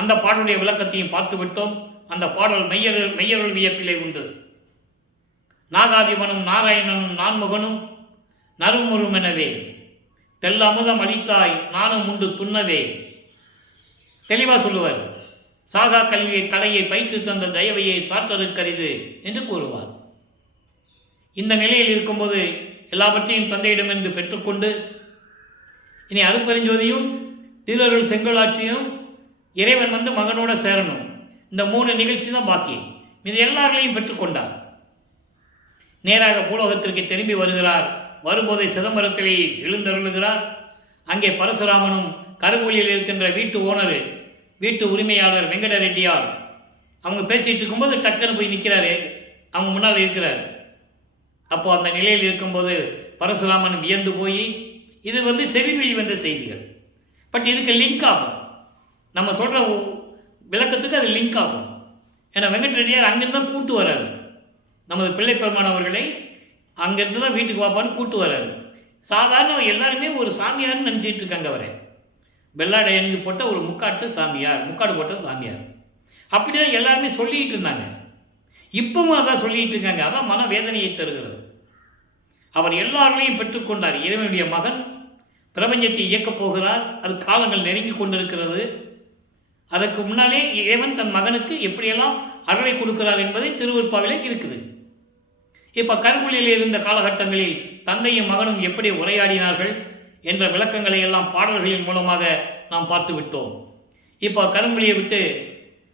அந்த பாடலுடைய விளக்கத்தையும் பார்த்து விட்டோம். அந்த பாடல் மெய்யருள் வியப்பிலே உண்டு. நாகாதிபனும் நாராயணனும் நான்முகனும் நறுமுறுமெனவே தெல்லமுதம் அளித்தாய் நானும் உண்டு துண்ணவே. தெளிவாக சொல்லுவார். சாகா கல்வியை கலையை பயிற்று தந்த தயவையை சாற்றலுக்கரிது என்று கூறுவார். இந்த நிலையில் இருக்கும்போது எல்லாவற்றையும் தந்தையிடமிருந்து பெற்றுக்கொண்டு இனி அருப்பெருஞ்சோதியும் திருவருள் செங்கோலாட்சியும் இறைவன் மகனோட சேரணும். இந்த 3 நிகழ்ச்சி தான் பாக்கி. இது எல்லாரையும் பெற்றுக்கொண்டார். நேராக பூலோகத்திற்கு திரும்பி வருகிறார். வரும்போதை சிதம்பரத்திலே எழுந்தருளுகிறார். அங்கே பரசுராமனும் கருவூலியில் இருக்கின்ற வீட்டு ஓனர், வீட்டு உரிமையாளர் வெங்கட ரெட்டியார் அவங்க பேசிகிட்டு இருக்கும்போது டக்குன்னு போய் நிற்கிறாரு. அவங்க முன்னால் இருக்கிறார். அப்போ அந்த நிலையில் இருக்கும்போது பரசுராமன் வியந்து போய், இது செவிவெளி வந்த செய்திகள், பட் இதுக்கு லிங்க் ஆகும். நம்ம சொல்கிற விளக்கத்துக்கு அது லிங்க் ஆகும். ஏன்னா வெங்கட ரெட்டியார் அங்கேருந்து தான் கூட்டு வர்றாரு. நமது பிள்ளை பெருமான் அவர்களை அங்கேருந்து தான் வீட்டுக்கு வாப்பான்னு கூட்டு வர்றாரு. சாதாரண எல்லாருமே ஒரு சாமியார்னு நினச்சிட்டு இருக்காங்க. அவரை வெள்ளாடை அணிந்து போட்ட ஒரு முக்காடு போட்ட சாமியார் அப்படி தான் எல்லாருமே சொல்லிகிட்டு இருந்தாங்க. இப்பவும் அதான் சொல்லிகிட்டு இருக்காங்க. அதான் மன வேதனையை தருகிறது. அவர் எல்லாரையும் பெற்றுக்கொண்டார். இறைவனுடைய மகன் பிரபஞ்சத்தை இயக்கப் போகிறார். அது காலங்கள் நெருங்கி கொண்டிருக்கிறது. அதற்கு முன்னாலே இறைவன் தன் மகனுக்கு எப்படியெல்லாம் அருளை கொடுக்கிறார் என்பதை திருவருட்பாவிலே இருக்குது. இப்போ கருவூலியில் இருந்த காலகட்டங்களில் தந்தையும் மகனும் எப்படி உரையாடினார்கள் என்ற விளக்கங்களை எல்லாம் பாடல்களின் மூலமாக நாம் பார்த்து விட்டோம். இப்போ கரும்புலியை விட்டு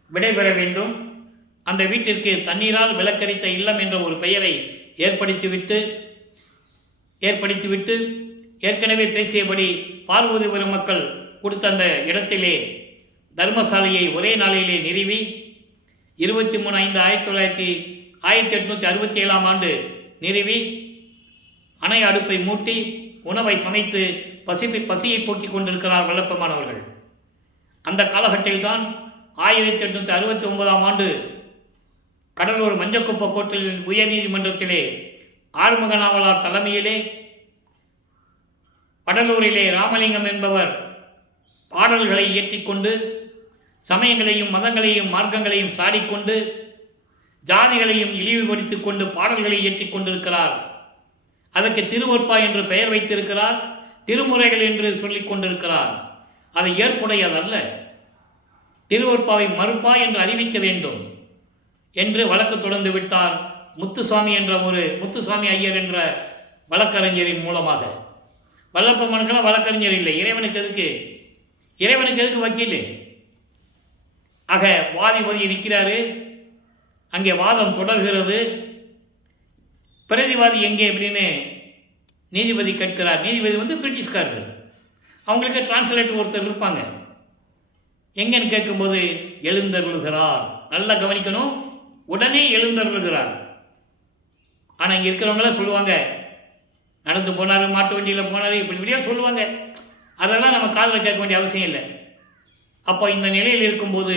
விடைபெற வேண்டும். அந்த வீட்டிற்கு தண்ணீரால் விளக்கரித்த இல்லம் என்ற ஒரு பெயரை ஏற்படுத்திவிட்டு ஏற்கனவே பேசியபடி பார்வதி பெருமக்கள் கொடுத்த அந்த இடத்திலே தர்மசாலையை ஒரே நாளிலே நிறுவி 23/5/1867 நிறுவி அணை அடுப்பை மூட்டி உணவை சமைத்து பசியை போக்கிக் கொண்டிருக்கிறார் வல்லப்பெருமானவர்கள். அந்த காலகட்டத்தில்தான் 1869 கடலூர் மஞ்சக்குப்ப கோட்டில் உயர்நீதிமன்றத்திலே ஆறுமுக நாவலார் தலைமையிலே படலூரிலே ராமலிங்கம் என்பவர் பாடல்களை இயற்றிக்கொண்டு சமயங்களையும் மதங்களையும் மார்க்கங்களையும் சாடிக்கொண்டு ஜாதிகளையும் இழிவுபடுத்திக் கொண்டு பாடல்களை இயற்றிக் கொண்டிருக்கிறார். அதற்கு திருவொற்பா என்று பெயர் வைத்திருக்கிறார். திருமுறைகள் என்று சொல்லிக் கொண்டிருக்கிறார். அது ஏற்புடையதல்ல. திருவொற்பாவை மறுப்பா என்று அறிவிக்க வேண்டும் என்று வழக்கு தொடர்ந்து விட்டார் முத்துசாமி ஐயர் என்ற வழக்கறிஞரின் மூலமாக. வல்லப்பெருமானுக்கெல்லாம் வழக்கறிஞர் இல்லை. இறைவனுக்கு எதுக்கு வக்கீல்? ஆக வாதி நிற்கிறாரு. அங்கே வாதம் தொடர்கிறது. பிரதிவாதி எங்கே அப்படின்னு நீதிபதி கேட்கிறார். நீதிபதி பிரிட்டிஷ்காரர்கள். அவங்களுக்கு டிரான்ஸ்லேட்டர் ஒருத்தர் இருப்பாங்க. எங்கன்னு கேட்கும்போது எழுந்தருளுகிறார். நல்லா கவனிக்கணும். உடனே எழுந்தருளுகிறார். ஆனால் இங்கே இருக்கிறவங்களாம் சொல்லுவாங்க, நடந்து போனார், மாட்டு வண்டியில் போனார், இப்படியா சொல்லுவாங்க. அதெல்லாம் நம்ம காதில் கேட்க வேண்டிய அவசியம் இல்லை. அப்போ இந்த நிலையில் இருக்கும்போது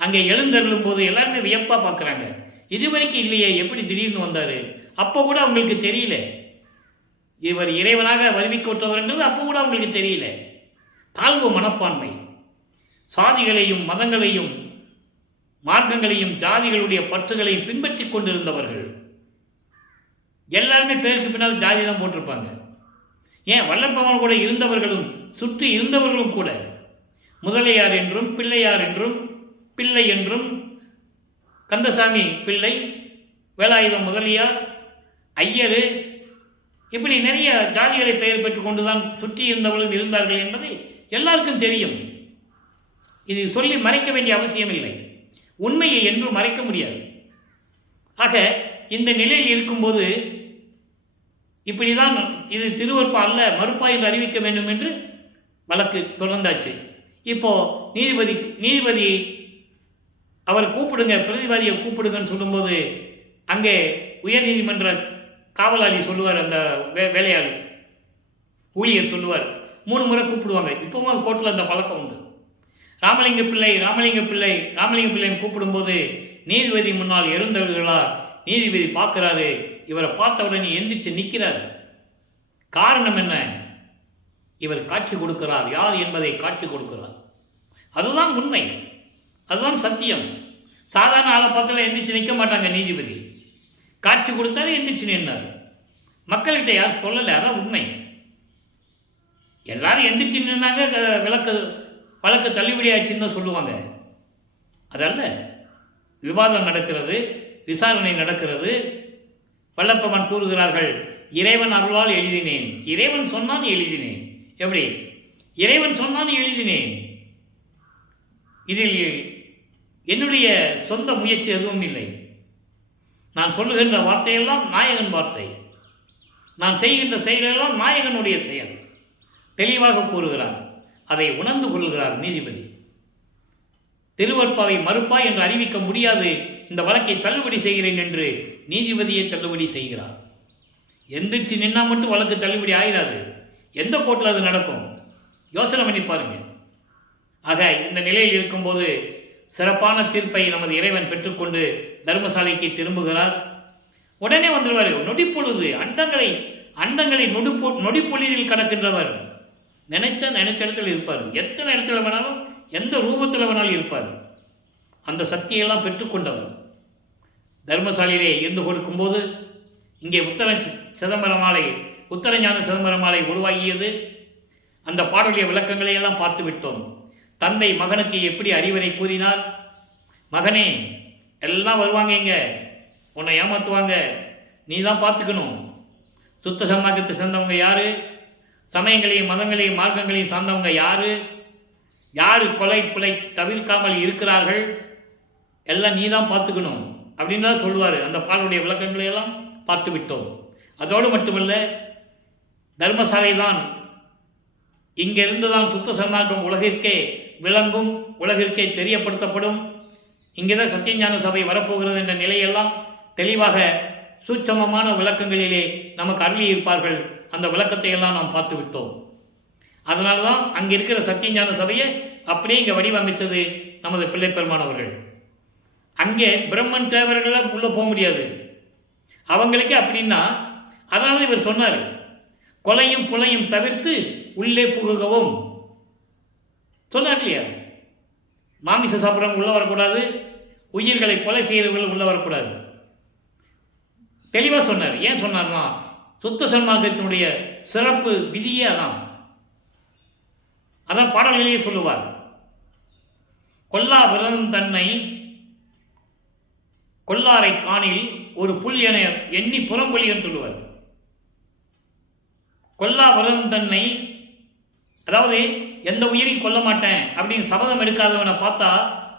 அங்கே எழுந்தருளும் போது எல்லாருமே வியப்பாக பார்க்குறாங்க. இதுவரைக்கும் இல்லையே, எப்படி திடீர்னு வந்தார்? அப்போ கூட அவங்களுக்கு தெரியல இவர் இறைவனாக வருவிக்கொற்றவர்ன்றது. அப்போ கூட அவங்களுக்கு தெரியல. தாழ்வு மனப்பான்மை, சாதிகளையும் மதங்களையும் மார்க்கங்களையும் ஜாதிகளுடைய பற்றுகளையும் பின்பற்றி கொண்டிருந்தவர்கள். எல்லாருமே பேருக்கு பின்னால் ஜாதி தான் போட்டிருப்பாங்க. ஏன் வல்லப்பெருமான் கூட இருந்தவர்களும் சுற்றி இருந்தவர்களும் கூட முதலையார் என்றும் பிள்ளையார் என்றும் பிள்ளை என்றும் கந்தசாமி பிள்ளை, வேலாயுதம் முதலியார், ஐயரு, இப்படி நிறைய ஜாதிகளை பெயர் பெற்றுக் கொண்டுதான் சுற்றி இருந்தவர்களும் இருந்தார்கள் என்பது எல்லாருக்கும் தெரியும். இது சொல்லி மறைக்க வேண்டிய அவசியம் இல்லை. உண்மையை என்றும் மறைக்க முடியாது. ஆக இந்த நிலையில் இருக்கும்போது இப்படிதான் இது திருவொற்பா அல்ல மறுப்பா என்று அறிவிக்க வேண்டும் என்று வழக்கு தொடர்ந்தாச்சு. இப்போ நீதிபதி அவர் கூப்பிடுங்க, பிரதிவாதியை கூப்பிடுங்கன்னு சொல்லும்போது அங்கே உயர்நீதிமன்ற காவலாளி சொல்லுவார், அந்த வேலையாளி ஊழியர் சொல்லுவார், 3 முறை கூப்பிடுவாங்க. இப்போவும் கோர்ட்டில் அந்த பழக்கம் உண்டு. ராமலிங்க பிள்ளைன்னு கூப்பிடும்போது நீதிபதி முன்னால் எழுந்தவர்களார். நீதிபதி பார்க்குறாரு. இவரை பார்த்த உடனே எந்திரிச்சு நிற்கிறார். காரணம் என்ன? இவர் காட்சி கொடுக்கிறார், யார் என்பதை காட்சி கொடுக்கிறார். அதுதான் உண்மை, அதுதான் சத்தியம். சாதாரண ஆளை பார்த்தால எந்திரிச்சு நிற்க மாட்டாங்க நீதிபதி. காட்சி கொடுத்தாரு, எந்திரிச்சு நின்றார். மக்கள்கிட்ட யார் சொல்லலை, அதான் உண்மை. எல்லாரும் எந்திரிச்சு நின்னாங்க, வழக்கு தள்ளுபடி ஆச்சுன்னு தான் சொல்லுவாங்க. அதல்ல, விவாதம் நடக்கிறது, விசாரணை நடக்கிறது. வல்லப்பமான் கூறுகிறார்கள், இறைவன் அருளால் எழுதினேன். இறைவன் சொன்னான் எழுதினேன். எப்படி? இறைவன் சொன்னான் எழுதினேன். இதில் என்னுடைய சொந்த முயற்சி எதுவும் இல்லை. நான் சொல்லுகின்ற வார்த்தையெல்லாம் நாயகன் வார்த்தை, நான் செய்கின்ற செயலெல்லாம் நாயகனுடைய செயல். தெளிவாக கூறுகிறார். அதை உணர்ந்து கொள்கிறார் நீதிபதி. திருவற்பாவை மறுப்பா என்று அறிவிக்க முடியாது, இந்த வழக்கை தள்ளுபடி செய்கிறேன் என்று நீதிபதியை தள்ளுபடி செய்கிறார். எந்திரிச்சு நின்னா மட்டும் வழக்கு தள்ளுபடி ஆயிராது. எந்த கோர்ட்டில் அது நடக்கும்? யோசனை பண்ணி பாருங்க. ஆக இந்த நிலையில் இருக்கும்போது சிறப்பான தீர்ப்பை நமது இறைவன் பெற்றுக்கொண்டு தர்மசாலைக்கு திரும்புகிறார். உடனே வந்துடுவார். நொடிப்பொழுது அண்டங்களை நொடிப்பொழுதில் கடக்கின்றவர். நினைச்ச இடத்துல இருப்பார். எத்தனை இடத்துல வேணாலும், எந்த ரூபத்தில் வேணாலும் இருப்பார். அந்த சக்தியெல்லாம் பெற்றுக்கொண்டவர். தர்மசாலையிலே இருந்து கொடுக்கும்போது இங்கே உத்தரஞான சிதம்பரமாலை உருவாகியது. அந்த பாடலுடைய விளக்கங்களை எல்லாம் பார்த்து விட்டோம். தந்தை மகனுக்கு எப்படி அறிவுரை கூறினார். மகனே, எல்லாம் வருவாங்க, இங்கே உன்னை ஏமாற்றுவாங்க, நீ தான் பார்த்துக்கணும். சுத்த சமாஜத்தை சேர்ந்தவங்க யாரு, சமயங்களையும் மதங்களையும் மார்க்கங்களையும் சார்ந்தவங்க யாரு, யார் கொலை தவிர்க்காமல் இருக்கிறார்கள், எல்லாம் நீ தான் பார்த்துக்கணும் அப்படின்னு தான் சொல்லுவார். அந்த பாடலுடைய விளக்கங்களை எல்லாம் பார்த்து விட்டோம். அதோடு மட்டுமல்ல, தர்மசாலை தான், இங்கிருந்து தான் சுத்த சன்மார்க்கம் உலகிற்கே விளங்கும், உலகிற்கே தெரியப்படுத்தப்படும். இங்கே தான் சத்தியஞான சபை வரப்போகிறது என்ற நிலையெல்லாம் தெளிவாக சூட்சமமான விளக்கங்களிலே நமக்கு அருளி இருப்பார்கள். அந்த விளக்கத்தை எல்லாம் நாம் பார்த்து விட்டோம். அதனால தான் அங்கே இருக்கிற சத்தியஞான சபையை அப்படியே இங்கே வடிவமைத்தது நமது பிள்ளை பெருமானவர்கள். அங்கே பிரம்மன் தேவர்களாக உள்ளே போக முடியாது அவங்களுக்கே. அப்படின்னா அதனால இவர் சொன்னார், கொலையும் புலையும் தவிர்த்து உள்ளே புகுகவும் சொன்னார் இல்லையா? மாமிச சாப்பிட்றவங்க உள்ளே வரக்கூடாது, உயிர்களை கொலை செய்கிறவர்கள் உள்ளே வரக்கூடாது. தெளிவாக சொன்னார். ஏன் சொன்னார்னா, சுத்த சன்மார்க்கத்தினுடைய சிறப்பு விதியே அதான் பாடல்களையே சொல்லுவார். கொல்லா விரதம் தன்னை கொல்லாரை காணில் ஒரு புல் என எண்ணி புறம்பொழின்னு சொல்லுவார். கொல்லா விரதம் தன்னை, அதாவது எந்த உயிரையும் கொல்ல மாட்டேன் அப்படின்னு சபதம் எடுக்காதவனை பார்த்தா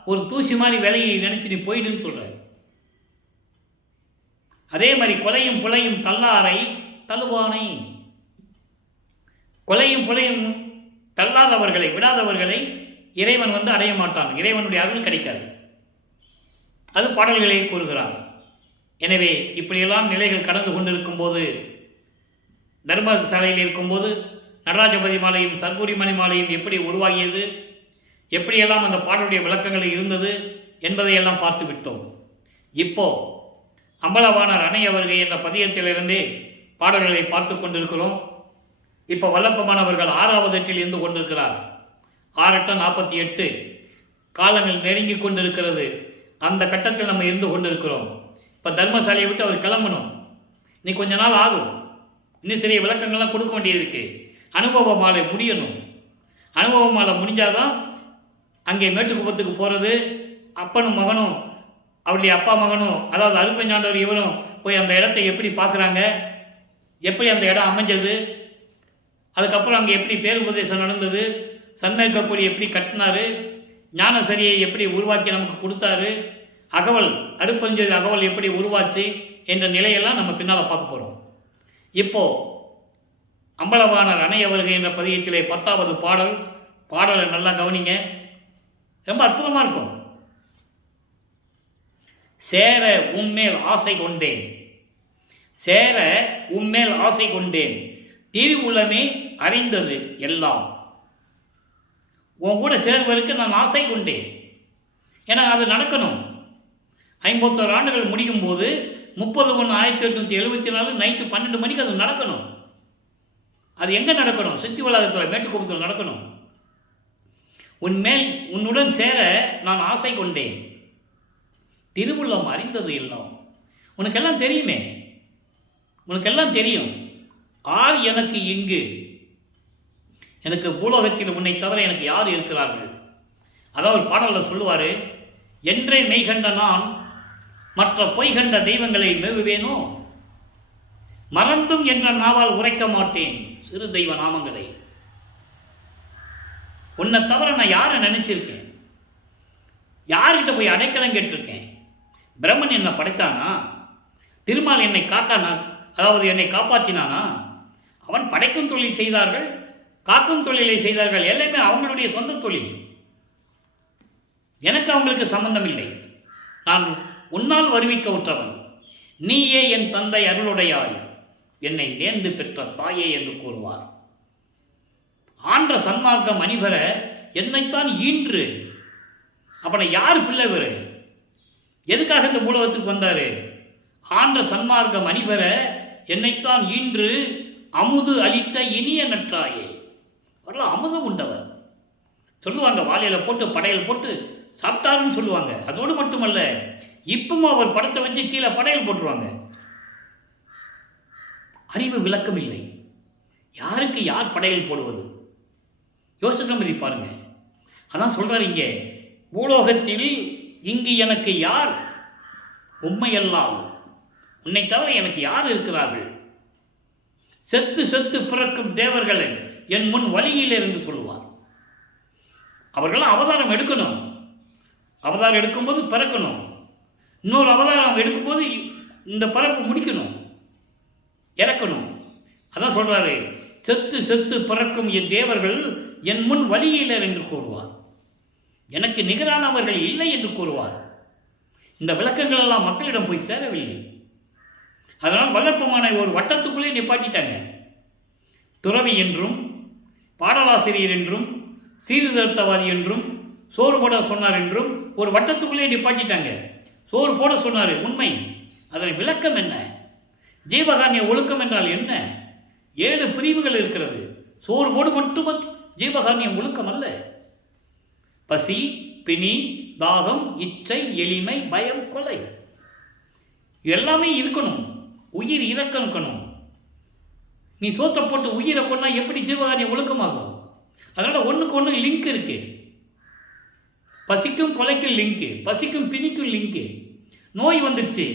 ஒரு தூசி மாதிரி வேலையை நினைச்சு நீ போயிடுன்னு சொல்ற. அதே மாதிரி கொலையும் புலையும் தள்ளாரை தள்ளுவானை, கொலையும் புலையும் தள்ளாதவர்களை விடாதவர்களை இறைவன் அடைய மாட்டான். இறைவனுடைய அருள் கிடைக்காது. அது பாடல்களை கூறுகிறார். எனவே இப்படியெல்லாம் நிலைகள் கடந்து கொண்டிருக்கும் போது, தர்மசாலையில் இருக்கும்போது நடராஜபதி மாலையும் சர்க்குரிமணி மாலையும் எப்படி உருவாகியது, எப்படியெல்லாம் அந்த பாடலுடைய விளக்கங்கள் இருந்தது என்பதையெல்லாம் பார்த்து விட்டோம். இப்போ அம்பலவாணர் அணை வருகை என்ற பதியத்திலிருந்தே பாடல்களை பார்த்து கொண்டிருக்கிறோம். இப்போ வல்லப்பமானவர்கள் 6வது எட்டில் இருந்து கொண்டிருக்கிறார். 6:48 காலங்கள் நெருங்கி கொண்டிருக்கிறது. அந்த கட்டத்தில் நம்ம இருந்து கொண்டிருக்கிறோம். இப்போ தர்மசாலையை விட்டு அவர் கிளம்பணும். நீ கொஞ்ச நாள் ஆகும். இன்னும் சிறிய விளக்கங்கள்லாம் கொடுக்க வேண்டியது இருக்கு. அனுபவ மாலை முடியணும். அனுபவ மாலை முடிஞ்சாதான் அங்கே மேட்டுக்குப்பத்துக்கு போகிறது. அப்பனும் மகனும், அவருடைய அப்பா மகனும், அதாவது அருப்பஞ்சாண்டவர் இவரும் போய் அந்த இடத்தை எப்படி பார்க்குறாங்க, எப்படி அந்த இடம் அமைஞ்சது, அதுக்கப்புறம் அங்கே எப்படி பேருபதேசம் நடந்தது, சன்மேற்கக்கூடி எப்படி கட்டினாரு, ஞானசரியை எப்படி உருவாக்கி நமக்கு கொடுத்தாரு, அகவல் அருப்பஞ்சோதி அகவல் எப்படி உருவாச்சு என்ற நிலையெல்லாம் நம்ம பின்னால் பார்க்க போகிறோம். இப்போ அம்பலவாணர் அணைய வருகை என்ற பதியத்திலே 10வது பாடலை நல்லா கவனிங்க. ரொம்ப அற்புதமாக இருக்கும். சேர உன்மேல் ஆசை கொண்டேன், சேர உன்மேல் ஆசை கொண்டேன், திருவுலமே அறிந்தது எல்லாம். உன் கூட சேர்வதற்கு நான் ஆசை கொண்டேன். ஏன்னா அது நடக்கணும். 51 ஆண்டுகள் முடியும் போது 30/1/1874 நைட்டு 12 மணிக்கு அது நடக்கணும். அது எங்கே நடக்கணும்? சித்தி வளாகத்தில் மேட்டுக்குப்பத்தில் நடக்கணும். உன்மேல் உன்னுடன் சேர நான் ஆசை கொண்டேன், திருவுள்ளம் அறிந்தது எல்லாம். உனக்கெல்லாம் தெரியுமே, உனக்கெல்லாம் தெரியும். ஆர் எனக்கு இங்கு, எனக்கு பூலோகத்தில் உன்னை தவிர எனக்கு யார் இருக்கிறார்கள்? அதாவது ஒரு பாடலில் சொல்லுவார், என்றே மெய் கண்ட நான் மற்ற பொய் கண்ட தெய்வங்களை மேவுவேனோ, மறந்தும் என்ற நாவால் உரைக்க மாட்டேன் சிறு தெய்வ நாமங்களை. உன்னை தவிர நான் யாரை நினைச்சிருக்கேன்? யார்கிட்ட போய் அடைக்கலம் கேட்டிருக்கேன்? பிரம்மன் என்னை படைத்தானா? திருமால் என்னை காத்தானா? அதாவது என்னை காப்பாற்றினானா? அவன் படைக்கும் தொழில் செய்தார்கள், காக்கும் தொழிலை செய்தார்கள். எல்லாமே அவங்களுடைய சொந்த தொழில். எனக்கு அவங்களுக்கு சம்பந்தம் இல்லை. நான் உன்னால் வருவிக்க உற்றவன். நீயே என் தந்தை அருளுடையாய், என்னை நேர்ந்து பெற்ற தாயே என்று கூறுவார். ஆன்ற சன்மார்க்கம் அணிபெற என்னைத்தான் ஈன்று. அப்பனை யார் பிள்ளை வரு? எதுக்காக இந்த பூலோகத்துக்கு வந்தாரு? ஆன்ற சன்மார்க்கம் அணிபெற என்னைத்தான் ஈன்று அமுது அளித்த இனிய நற்றாயே. வரலாம் அமுதம் உண்டவர் சொல்லுவாங்க. வாழையில போட்டு படையல் போட்டு சாப்பிட்டாருன்னு சொல்லுவாங்க. அதோடு மட்டுமல்ல, இப்பவும் அவர் படத்தை வச்சு கீழே படையல் போட்டுருவாங்க. அறிவு விளக்கம் இல்லை. யாருக்கு யார் படையல் போடுவது? யோசிக்க பாருங்க. அதான் சொல்றாரு இங்கே, பூலோகத்தில் இங்கு எனக்கு யார்? உண்மையெல்லாம் உன்னை தவிர எனக்கு யார் இருக்கிறார்கள்? செத்து செத்து பிறக்கும் தேவர்களை என் முன் வழியில் என்று சொல்லுவார். அவர்கள் அவதாரம் எடுக்கணும். அவதாரம் எடுக்கும்போது பிறக்கணும். இன்னொரு அவதாரம் எடுக்கும்போது இந்த பிறப்பு முடிக்கணும், இறக்கணும். அதான் சொல்றாரு, செத்து செத்து பிறக்கும் என் தேவர்கள் என் முன் வழியிலர் என்று கூறுவார். எனக்கு நிகரானவர்கள் இல்லை என்று கூறுவார். இந்த விளக்கங்கள் எல்லாம் மக்களிடம் போய் சேரவில்லை. அதனால் வளர்ப்புமான ஒரு வட்டத்துக்குள்ளே நிப்பாட்டிட்டாங்க. துறவி என்றும், பாடலாசிரியர் என்றும், சீர்திருத்தவாதி என்றும், சோறு போட சொன்னார் என்றும் ஒரு வட்டத்துக்குள்ளே நிப்பாட்டிட்டாங்க. சோறு போட சொன்னார் உண்மை. அதன் விளக்கம் என்ன? ஜீவகாரண்ய ஒழுக்கம் என்றால் என்ன? 7 பிரிவுகள் இருக்கிறது. சோறு போடு மட்டும் ஜீவகாரண்யம் ஒழுக்கம் அல்ல. பசி, பிணி, தாகம், இச்சை, எளிமை, பயம், கொலை எல்லாமே இருக்கணும். உயிர் இருக்கணும். நீ சோத்தை போட்டு உயிரை கொண்டா எப்படி ஜீவகாரண்யம் ஒழுக்கமாகும்? அதனால ஒன்றுக்கு ஒன்று லிங்க் இருக்கு. பசிக்கும் கொலைக்கும் லிங்க்கு, பசிக்கும் பிணிக்கும் லிங்க்கு. நோய் வந்துருச்சு,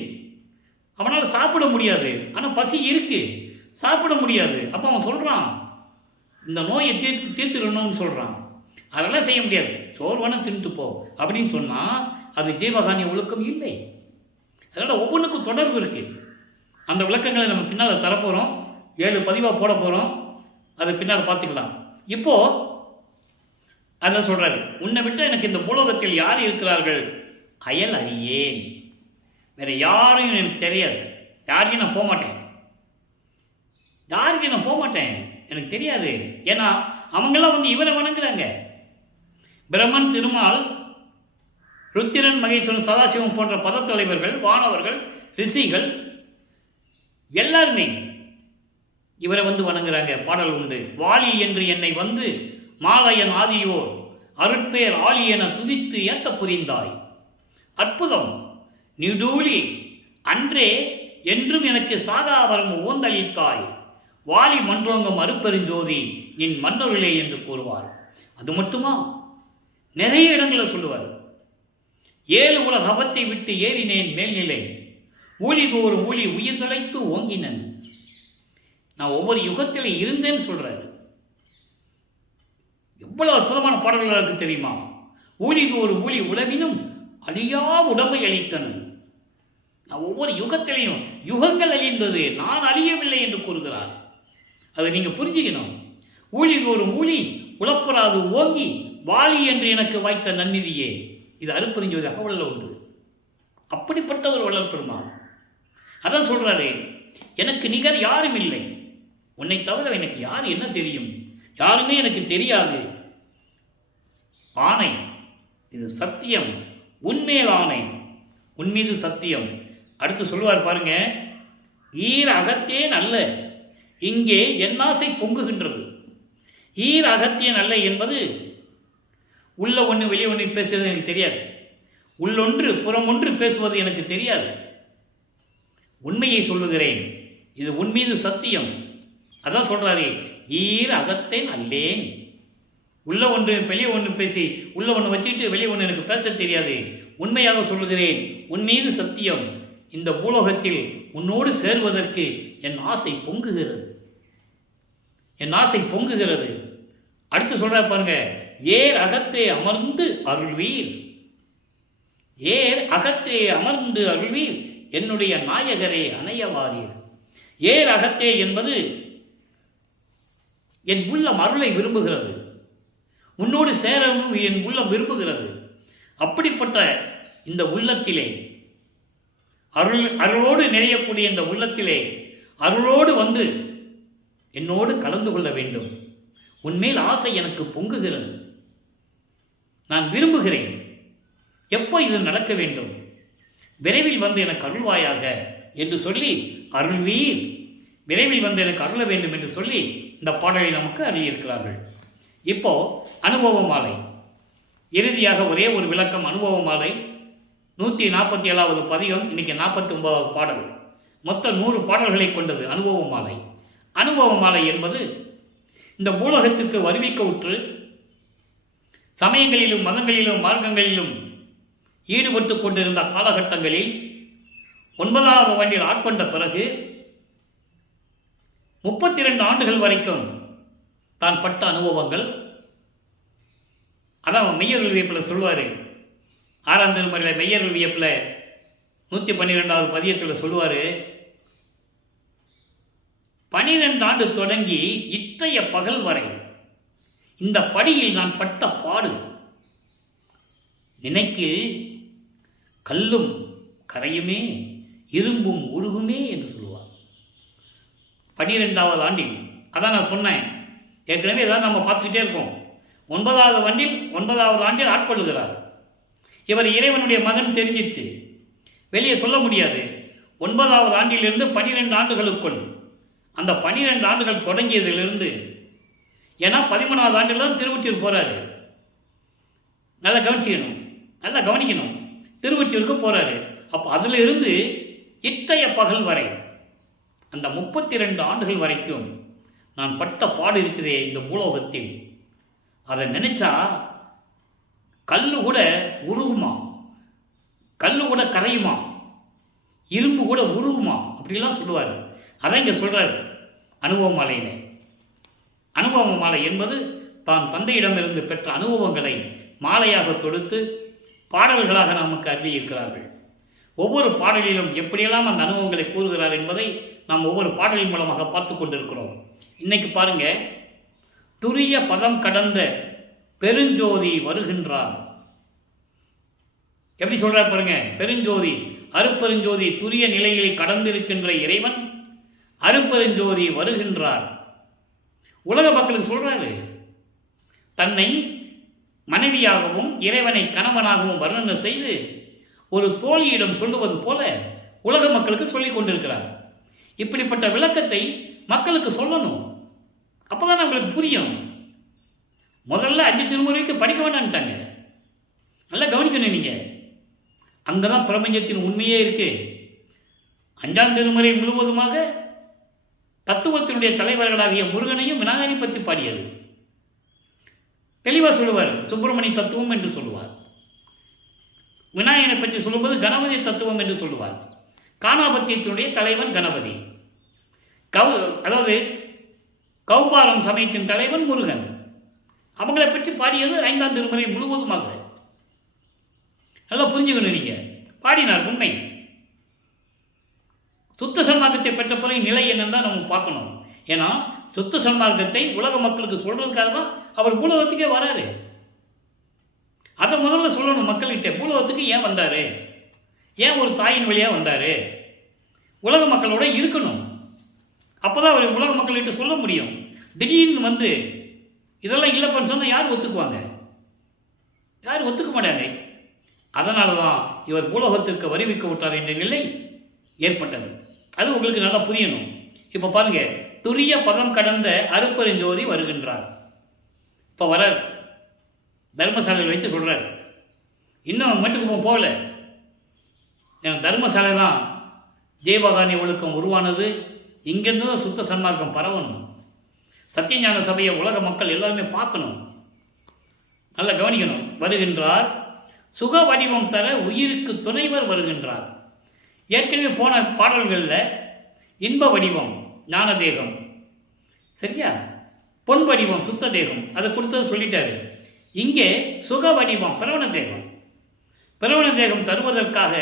அவனால் சாப்பிட முடியாது. ஆனால் பசி இருக்கு, சாப்பிட முடியாது. அப்போ அவன் சொல்கிறான், இந்த நோயை தீர்த்துடணும்னு சொல்கிறான். அதெல்லாம் செய்ய முடியாது, சோறு வேணா தின்ட்டு போ அப்படின்னு சொன்னால் அது ஜீவகாரண்ய ஒழுக்கம் இல்லை. அதனால் ஒவ்வொன்றுக்கும் தொடர்பு இருக்குது. அந்த விளக்கங்களை நம்ம பின்னால் தரப்போகிறோம். 7 பதிவாக போட போகிறோம். அதை பின்னால் பார்த்துக்கலாம். இப்போது அதான் சொல்கிறாரு, உன்னை விட்டு எனக்கு இந்த பூலோகத்தில் யார் இருக்கிறார்கள்? அயல் அறியேன். வேறு யாரையும் எனக்கு தெரியாது. யாரையும் நான் போகமாட்டேன். யாருக்கும் நான் போகமாட்டேன், எனக்கு தெரியாது. ஏன்னா அவங்கெல்லாம் வந்து இவரை வணங்குறாங்க. பிரம்மன், திருமால், ருத்திரன், மகேஸ்வரன், சதாசிவம் போன்ற பதத்தலைவர்கள், வானவர்கள், ரிஷிகள் எல்லாருமே இவரை வந்து வணங்குறாங்க. பாடல் உண்டு, வாலி என்று என்னை வந்து மாலையன் ஆதியோர் அருட்பேர் ஆலி என துதித்து ஏத்த புரிந்தாய். அற்புதம் நிடூலி அன்றே என்றும் எனக்கு சாதாவரம் ஓந்தளித்தாய். வாலி மன்றோங்கம் அருப்பெருஞ்சோதி நின் மன்னருளே என்று கூறுவார். அது மட்டுமா, நிறைய இடங்களில் சொல்லுவார். 7 உலக அவத்தை விட்டு ஏறினேன் மேல்நிலை, ஊழிதோறு ஊழி உயிர் சளைத்து ஓங்கினன். நான் ஒவ்வொரு யுகத்தில் இருந்தேன்னு சொல்றாரு. எவ்வளவு அற்புதமான பாடல்கள் இருக்கு தெரியுமா? ஊழிதோறு ஊழி உழவினும் அழியா உடம்பை அளித்தனன். நான் ஒவ்வொரு யுகத்திலையும், யுகங்கள் அழிந்தது, நான் அழியவில்லை என்று கூறுகிறார். அதை நீங்க புரிஞ்சுக்கணும். ஊழிதோறு ஊழி உழப்புறாது ஓங்கி வாலி என்று எனக்கு வாய்த்த நன்னிதியே. இது அருப்பெருஞ்சோதி அகவல்ல உண்டு. அப்படிப்பட்ட ஒரு வள்ளல் பெருமான். அதான் சொல்றாரு, எனக்கு நிகர் யாரும் இல்லை. உன்னை தவிர எனக்கு யார் என்ன தெரியும்? யாருமே எனக்கு தெரியாது. ஆணை, இது சத்தியம், உன்மேல் ஆணை, உன் மீது சத்தியம். அடுத்து சொல்லுவார் பாருங்க, ஈர அகத்தேன் அல்ல இங்கே என் ஆசை பொங்குகின்றது. ஈர் அகத்தியன் அல்ல என்பது உள்ள ஒன்று வெளியே ஒன்று பேசுவது எனக்கு தெரியாது, உள்ளொன்று புறம் ஒன்று பேசுவது எனக்கு தெரியாது. உண்மையை சொல்லுகிறேன், இது உன் மீது சத்தியம். அதான் சொல்றாரு, ஈர் அகத்தேன் அல்லேன். உள்ள ஒன்று வெளியே ஒன்று பேசி உள்ள ஒன்று வச்சுக்கிட்டு வெளியே ஒன்று எனக்கு பேச தெரியாது. உண்மையாக சொல்லுகிறேன், உன் மீது சத்தியம், இந்த பூலோகத்தில் உன்னோடு சேருவதற்கு என் ஆசை பொங்குகிறது, என் ஆசை பொங்குகிறது. அடுத்து சொல்ற பாருங்க, ஏர் அகத்தே அமர்ந்து அருள்வீர், ஏர் அகத்தே அமர்ந்து அருள்வீர், என்னுடைய நாயகரே அணையவாரீர். ஏர் அகத்தே என்பது என் உள்ளம் அருளை விரும்புகிறது, உன்னோடு சேரவும் என் உள்ளம் விரும்புகிறது. அப்படிப்பட்ட இந்த உள்ளத்திலே அருளோடு நிறையக்கூடிய இந்த உள்ளத்திலே அருளோடு வந்து என்னோடு கலந்து கொள்ள வேண்டும். உன்மேல் ஆசை எனக்கு பொங்குகிறது, நான் விரும்புகிறேன். எப்போ இது நடக்க வேண்டும்? விரைவில் வந்து எனக்கு அருள்வாயாக என்று சொல்லி அருள்வீர், விரைவில் வந்து எனக்கு அருள வேண்டும் என்று சொல்லி இந்த பாடலை நமக்கு அருளியிருக்கிறார்கள். இப்போ அனுபவ மாலை, இறுதியாக ஒரே ஒரு விளக்கம். அனுபவ மாலை 147வது பதிகம், இன்னைக்கு 49வது பாடல், மொத்தம் 100 பாடல்களை கொண்டது அனுபவ மாலை. அனுபவ மாலை என்பது இந்த பூலகத்திற்கு வருவிக்க உற்று சமயங்களிலும் மதங்களிலும் மார்க்கங்களிலும் ஈடுபட்டு கொண்டிருந்த காலகட்டங்களில் 9வது ஆண்டில் ஆட்கொண்ட பிறகு 32 ஆண்டுகள் வரைக்கும் தான் பட்ட அனுபவங்கள். அதான் மெய்யருள் வியப்பில் சொல்லுவார், 6ஆம் திருமுறையில் மெய்யருள் வியப்பில் 112வது பதியத்தில் சொல்லுவார், 12 ஆண்டு தொடங்கி இற்றைய பகல் வரை இந்த படியில் நான் பட்ட பாடு நினைக்கு கல்லும் கரையுமே இரும்பும் உருகுமே என்று சொல்லுவார். 12வது ஆண்டில், அதான் நான் சொன்னேன் ஏற்கனவே, ஏதாவது நம்ம பார்த்துக்கிட்டே இருக்கோம். 9வது ஆண்டில் ஆட்கொள்ளுகிறார். இவர் இறைவனுடைய மகன் தெரிஞ்சிருச்சு, வெளியே சொல்ல முடியாது. 9வது ஆண்டிலிருந்து 12 ஆண்டுகளுக்குள், அந்த 12 ஆண்டுகள் தொடங்கியதிலிருந்து, ஏன்னா 13வது ஆண்டில் தான் திருவொற்றியூர் போகிறாரு. நல்லா கவனிச்சிக்கணும், நல்லா கவனிக்கணும். திருவொற்றியூருக்கு போகிறாரு. அப்போ அதில் இருந்து இற்றைய பகல் வரை அந்த 32 ஆண்டுகள் வரைக்கும் நான் பட்ட பாடு இருக்குதே இந்த பூலோகத்தில், அதை நினைச்சா கல்லு கூட உருகுமா, கல்லு கூட கரையுமா, இரும்பு கூட உருகுமா, அப்படிலாம் சொல்லுவார். அதான் இங்கே சொல்கிறார் அனுபவ மாலையில். அனுபவ மாலை என்பது தான் தந்தையிடமிருந்து பெற்ற அனுபவங்களை மாலையாக தொடுத்து பாடல்களாக நமக்கு அருளியிருக்கிறார்கள். ஒவ்வொரு பாடலிலும் எப்படியெல்லாம் அந்த அனுபவங்களை கூறுகிறார் என்பதை நாம் ஒவ்வொரு பாடலின் மூலமாக பார்த்து கொண்டிருக்கிறோம். இன்னைக்கு பாருங்க, துரிய பதம் கடந்த பெருஞ்சோதி வருகின்றார். எப்படி சொல்றார் பாருங்க, பெருஞ்சோதி, அருப்பெருஞ்சோதி, துரிய நிலைகளை கடந்திருக்கின்ற இறைவன் அருப்பெருஞ்சோதி வருகின்றார். உலக மக்களுக்கு சொல்றாரு, தன்னை மனைவியாகவும் இறைவனை கணவனாகவும் வர்ணனை செய்து ஒரு தோழியிடம் சொல்லுவது போல உலக மக்களுக்கு சொல்லிக் கொண்டிருக்கிறார். இப்படிப்பட்ட விளக்கத்தை மக்களுக்கு சொல்லணும், அப்போதான் நம்மளுக்கு புரியும். முதல்ல 5 திருமுறைக்கு படிக்க வேண்டான்ட்டாங்க. நல்லா கவனிக்கணும் நீங்க, அங்கதான் பிரபஞ்சத்தின் உண்மையே இருக்கு. 5ஆம் திருமுறை முழுவதுமாக தத்துவத்தினுடைய தலைவர்களாகிய முருகனையும் விநாயகனை பற்றி பாடியது. தெளிவாக சொல்லுவார், சுப்பிரமணிய தத்துவம் என்று சொல்லுவார். விநாயகனை பற்றி சொல்லும்போது கணபதி தத்துவம் என்று சொல்லுவார். காணாபத்தியத்தினுடைய தலைவன் கணபதி, அதாவது கௌபாரம் சமயத்தின் தலைவன் முருகன். அவங்களை பற்றி பாடியது 5ஆம் திருமுறை முழுவதுமாக. நல்லா புரிஞ்சுக்கணும் நீங்க, பாடினார் உண்மை. சுத்த சன்மார்க்கத்தை பெற்ற பிறகு நிலை என்னன்னு தான் நம்ம பார்க்கணும். ஏன்னா சுத்த சன்மார்க்கத்தை உலக மக்களுக்கு சொல்றதுக்காக தான் அவர் பூலோகத்துக்கே வராரு. அதை முதல்ல சொல்லணும் மக்கள்கிட்ட. பூலோகத்துக்கு ஏன் வந்தாரு, ஏன் ஒரு தாயின் வழியாக வந்தாரு, உலக மக்களோட இருக்கணும். அப்போதான் அவர் உலக மக்கள்கிட்ட சொல்ல முடியும். திடீர்னு வந்து இதெல்லாம் இல்லைப்பன்னு சொன்னால் யார் ஒத்துக்குவாங்க? யாரும் ஒத்துக்க மாட்டாங்க. அதனால தான் இவர் பூலோகத்திற்கு வருவிக்க விட்டார் என்ற நிலை ஏற்பட்டது. அது உங்களுக்கு நல்லா புரியணும். இப்போ பாருங்க, துரிய பதம் கடந்த அருப்பெருஞ்சோதி வருகின்றார். இப்போ வரார், தர்மசாலையில் வச்சு சொல்கிறார். இன்னும் மட்டுக்கு போகல. என் தர்மசாலை தான் ஜெயபகானி ஒழுக்கம் உருவானது. இங்கேருந்து தான் சுத்த சன்மார்க்கம் பரவணும். சத்தியஞான சபையை உலக மக்கள் எல்லாருமே பார்க்கணும், நல்லா கவனிக்கணும். வருகின்றார், சுக வடிவம் தர உயிருக்கு துணைவர் வருகின்றார். ஏற்கனவே போன பாடல்களில் இன்ப வடிவம் ஞான தேகம், சரியா, பொன் வடிவம் சுத்த தேகம், அதை கொடுத்தது சொல்லிட்டாரு. இங்கே சுக வடிவம் பிரவண தேகம். பிரவண தேகம் தருவதற்காக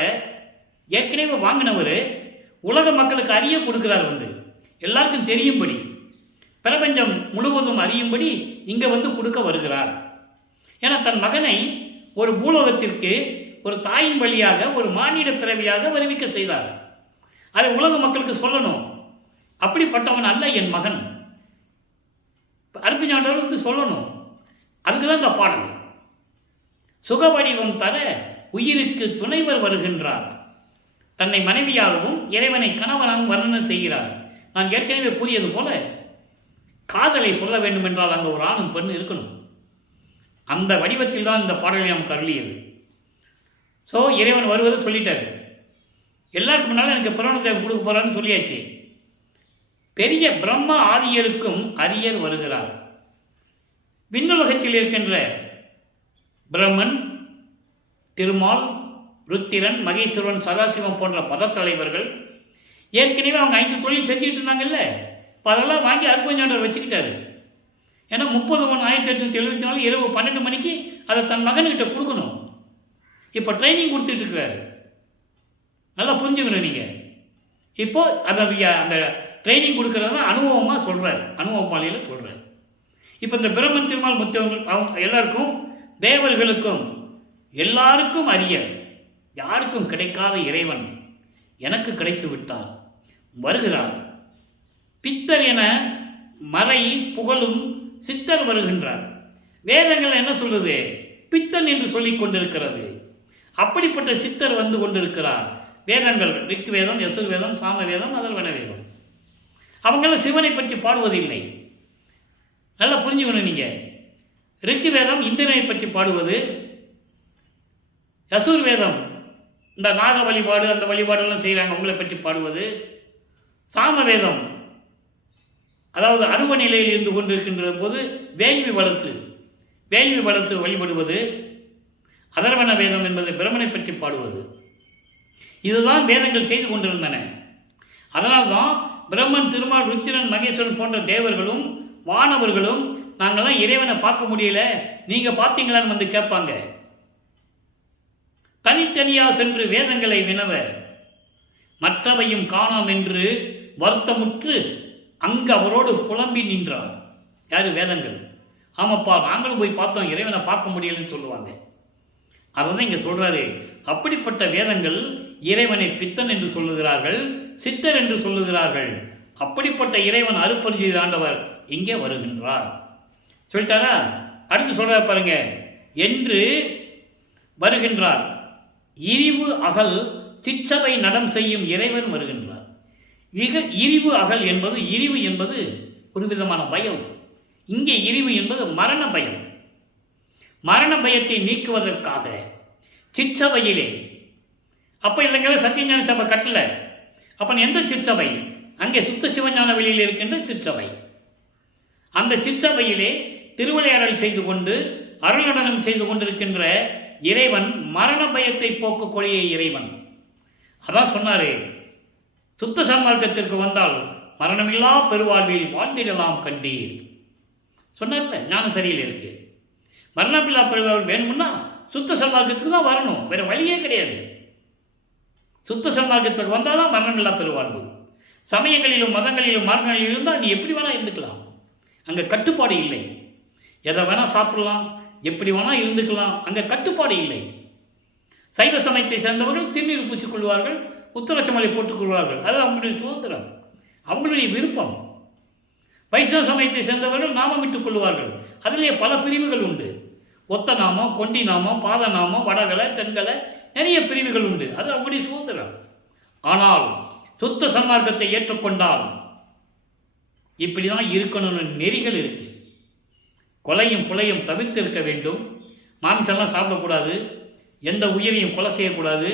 ஏற்கனவே வாங்கினவர் உலக மக்களுக்கு அறிய கொடுக்கிறார். எல்லாருக்கும் தெரியும்படி, பிரபஞ்சம் முழுவதும் அறியும்படி இங்கே கொடுக்க வருகிறார். ஏன்னா தன் மகனை ஒரு பூலோகத்திற்கு ஒரு தாயின் வழியாக ஒரு மானிட பிறவியாக வருவிக்க செய்தார். அதை உலக மக்களுக்கு சொல்லணும். அப்படிப்பட்டவன் அல்ல என் மகன், அருட்ஞானவர் சொல்லணும். அதுக்கு தான் இந்த பாடல். சுக வடிவம் தர உயிருக்கு துணைவர் வருகின்றார். தன்னை மனைவியாகவும் இறைவனை கணவனாகவும் வர்ணனை செய்கிறார். நான் ஏற்கனவே கூறியது போல காதலை சொல்ல வேண்டும் என்றால் அங்கே ஒரு ஆணும் பெண் இருக்கணும். அந்த வடிவத்தில் தான் இந்த பாடலை நாம் கருளியது. ஸோ இறைவன் வருவதை சொல்லிட்டார். எல்லாருக்கும் முன்னால் எனக்கு பிரணத்தை கொடுக்க போகிறான்னு சொல்லியாச்சு. பெரிய பிரம்ம ஆதியருக்கும் அரியர் வருகிறார். விண்ணுலகத்தில் இருக்கின்ற பிரம்மன், திருமால், ருத்திரன், மகேஸ்வரன், சதாசிவம் போன்ற பதத்தலைவர்கள் ஏற்கனவே அவங்க 5 தொழில் செஞ்சுக்கிட்டு இருந்தாங்கல்ல. இப்போ அதெல்லாம் வாங்கி அருட்ஞானவர் வச்சுக்கிட்டாரு. ஏன்னா 30/1/1874 இரவு 12 மணிக்கு அதை தன் மகன்கிட்ட கொடுக்கணும். இப்போ ட்ரைனிங் கொடுத்துட்டு இருக்காரு. நல்லா புரிஞ்சுக்கணும் நீங்கள். இப்போ அதை அந்த ட்ரைனிங் கொடுக்கறத அனுபவமாக சொல்கிறார், அனுபவ பாலியில் சொல்கிறார். இப்போ இந்த பிரம்மன், திருமால், முத்தவர்கள் அவங்க எல்லாருக்கும், தேவர்களுக்கும் எல்லாருக்கும் அரியர், யாருக்கும் கிடைக்காத இறைவன் எனக்கு கிடைத்து விட்டார், வருகிறார். பித்தர் என மறை புகழும் சித்தர் வருகின்றார். வேதங்கள் என்ன சொல்லுது? பித்தன் என்று சொல்லிக் கொண்டிருக்கிறது. அப்படிப்பட்ட சித்தர் வந்து கொண்டிருக்கிறார். வேதங்கள் ரிக் வேதம், யசுர் வேதம், சாம வேதம், அதர்வன வேதம், அவங்கள சிவனை பற்றி பாடுவதில்லை. நல்லா புரிஞ்சுக்கணும் நீங்கள். ரிக் வேதம் இந்திரனை பற்றி பாடுவது, யசுர் வேதம் இந்த நாக வழிபாடு அந்த வழிபாடெல்லாம் செய்கிறாங்க அவங்களை பற்றி பாடுவது, சாம வேதம் அதாவது அருவ நிலையில் இருந்து கொண்டிருக்கின்ற போது வேள்வி வளர்த்து வழிபடுவது, அதர்வன வேதம் என்பது பிரமனை பற்றி பாடுவது. இதுதான் வேதங்கள் செய்து கொண்டிருந்தன. அதனால்தான் பிரம்மன், திருமால், ருத்திரன், மகேஸ்வரன் போன்ற தேவர்களும் வானவர்களும் நாங்கள்லாம் இறைவனை பார்க்க முடியல, நீங்கள் பார்த்தீங்களான்னு கேட்பாங்க. தனித்தனியாக சென்று வேதங்களை வினவ மற்றவையும் காணோம் என்று வருத்தமுற்று அங்கு அவரோடு புலம்பி நின்றார். யார்? வேதங்கள். ஆமாப்பா, நாங்களும் போய் பார்த்தோம், இறைவனை பார்க்க முடியலன்னு சொல்லுவாங்க. அதை தான் இங்கே சொல்கிறாரு. அப்படிப்பட்ட வேதங்கள் இறைவனை பித்தன் என்று சொல்லுகிறார்கள், சித்தர் என்று சொல்லுகிறார்கள். அப்படிப்பட்ட இறைவன் அருட்பெருஞ்சோதி ஆண்டவர் இங்கே வருகின்றார். சொல்லிட்டாரா? அடுத்து சொல்கிறார் பாருங்க, என்று வருகின்றார். இரிவு அகல் சிற்றவை நடம் செய்யும் இறைவன் வருகின்றார். இரிவு அகல் என்பது, இரிவு என்பது ஒரு விதமான பயம். இங்கே இரிவு என்பது மரண பயம். மரண பயத்தை நீக்குவதற்காக சிற்றவையிலே, அப்போ இல்லைங்க சத்தியஞான சபை கட்டல. அப்போ எந்த சிற்றவை? அங்கே சுத்த சிவஞான வெளியில் இருக்கின்ற சிற்றவை. அந்த சிற்றவையிலே திருவிளையாடல் செய்து கொண்டு அருள் நடனம் செய்து கொண்டிருக்கின்ற இறைவன் மரண பயத்தை போக்கக்கூடிய இறைவன். அதான் சொன்னாரு, சுத்த சன்மார்க்கத்திற்கு வந்தால் மரணமில்லா பெருவாழ்வில் வாழ்ந்திடலாம் கண்டீர் சொன்னார்ல. ஞான சரியில் இருக்கு. மரணமில்லா பெருவாழ்வு வேணும்னா சுத்த சன்மார்க்கத்துக்கு தான் வரணும், வேற வழியே கிடையாது. சுத்த சன்மார்க்கத்துக்கு வந்தால் தான் மரணமில்லா பெருவாழ்வு. சமயங்களிலும் மதங்களிலும் மார்க்கங்களிலும் இருந்தால் நீ எப்படி வேணால் இருந்துக்கலாம். அங்கே கட்டுப்பாடு இல்லை. எதை வேணால் சாப்பிடலாம், எப்படி வேணால் இருந்துக்கலாம். அங்கே கட்டுப்பாடு இல்லை. சைவ சமயத்தை சேர்ந்தவர்கள் திருநீர் பூசிக்கொள்வார்கள், உத்தரச்சமலை போட்டுக்கொள்வார்கள். அது அவங்களுடைய சுதந்திரம், அவங்களுடைய விருப்பம். வைஷ்ணவ சமயத்தை சேர்ந்தவர்கள் நாமம் விட்டுக் கொள்வார்கள். அதிலே பல பிரிவுகள் உண்டு. ஒத்த நாமம், கொண்டி நாமம், பாத நாமம், வடகலை, தென்கலை, நிறைய பிரிவுகள் உண்டு. அது அவங்களுடைய சுதந்திரம். ஆனால் சுத்த சன்மார்க்கத்தை ஏற்றுக்கொண்டால் இப்படி தான் இருக்கணும்னு நெறிகள் இருக்கு. கொலையும் புலையும் தவிர்த்து இருக்க வேண்டும். மாமிசம்லாம் சாப்பிடக்கூடாது. எந்த உயிரையும் கொலை செய்யக்கூடாது.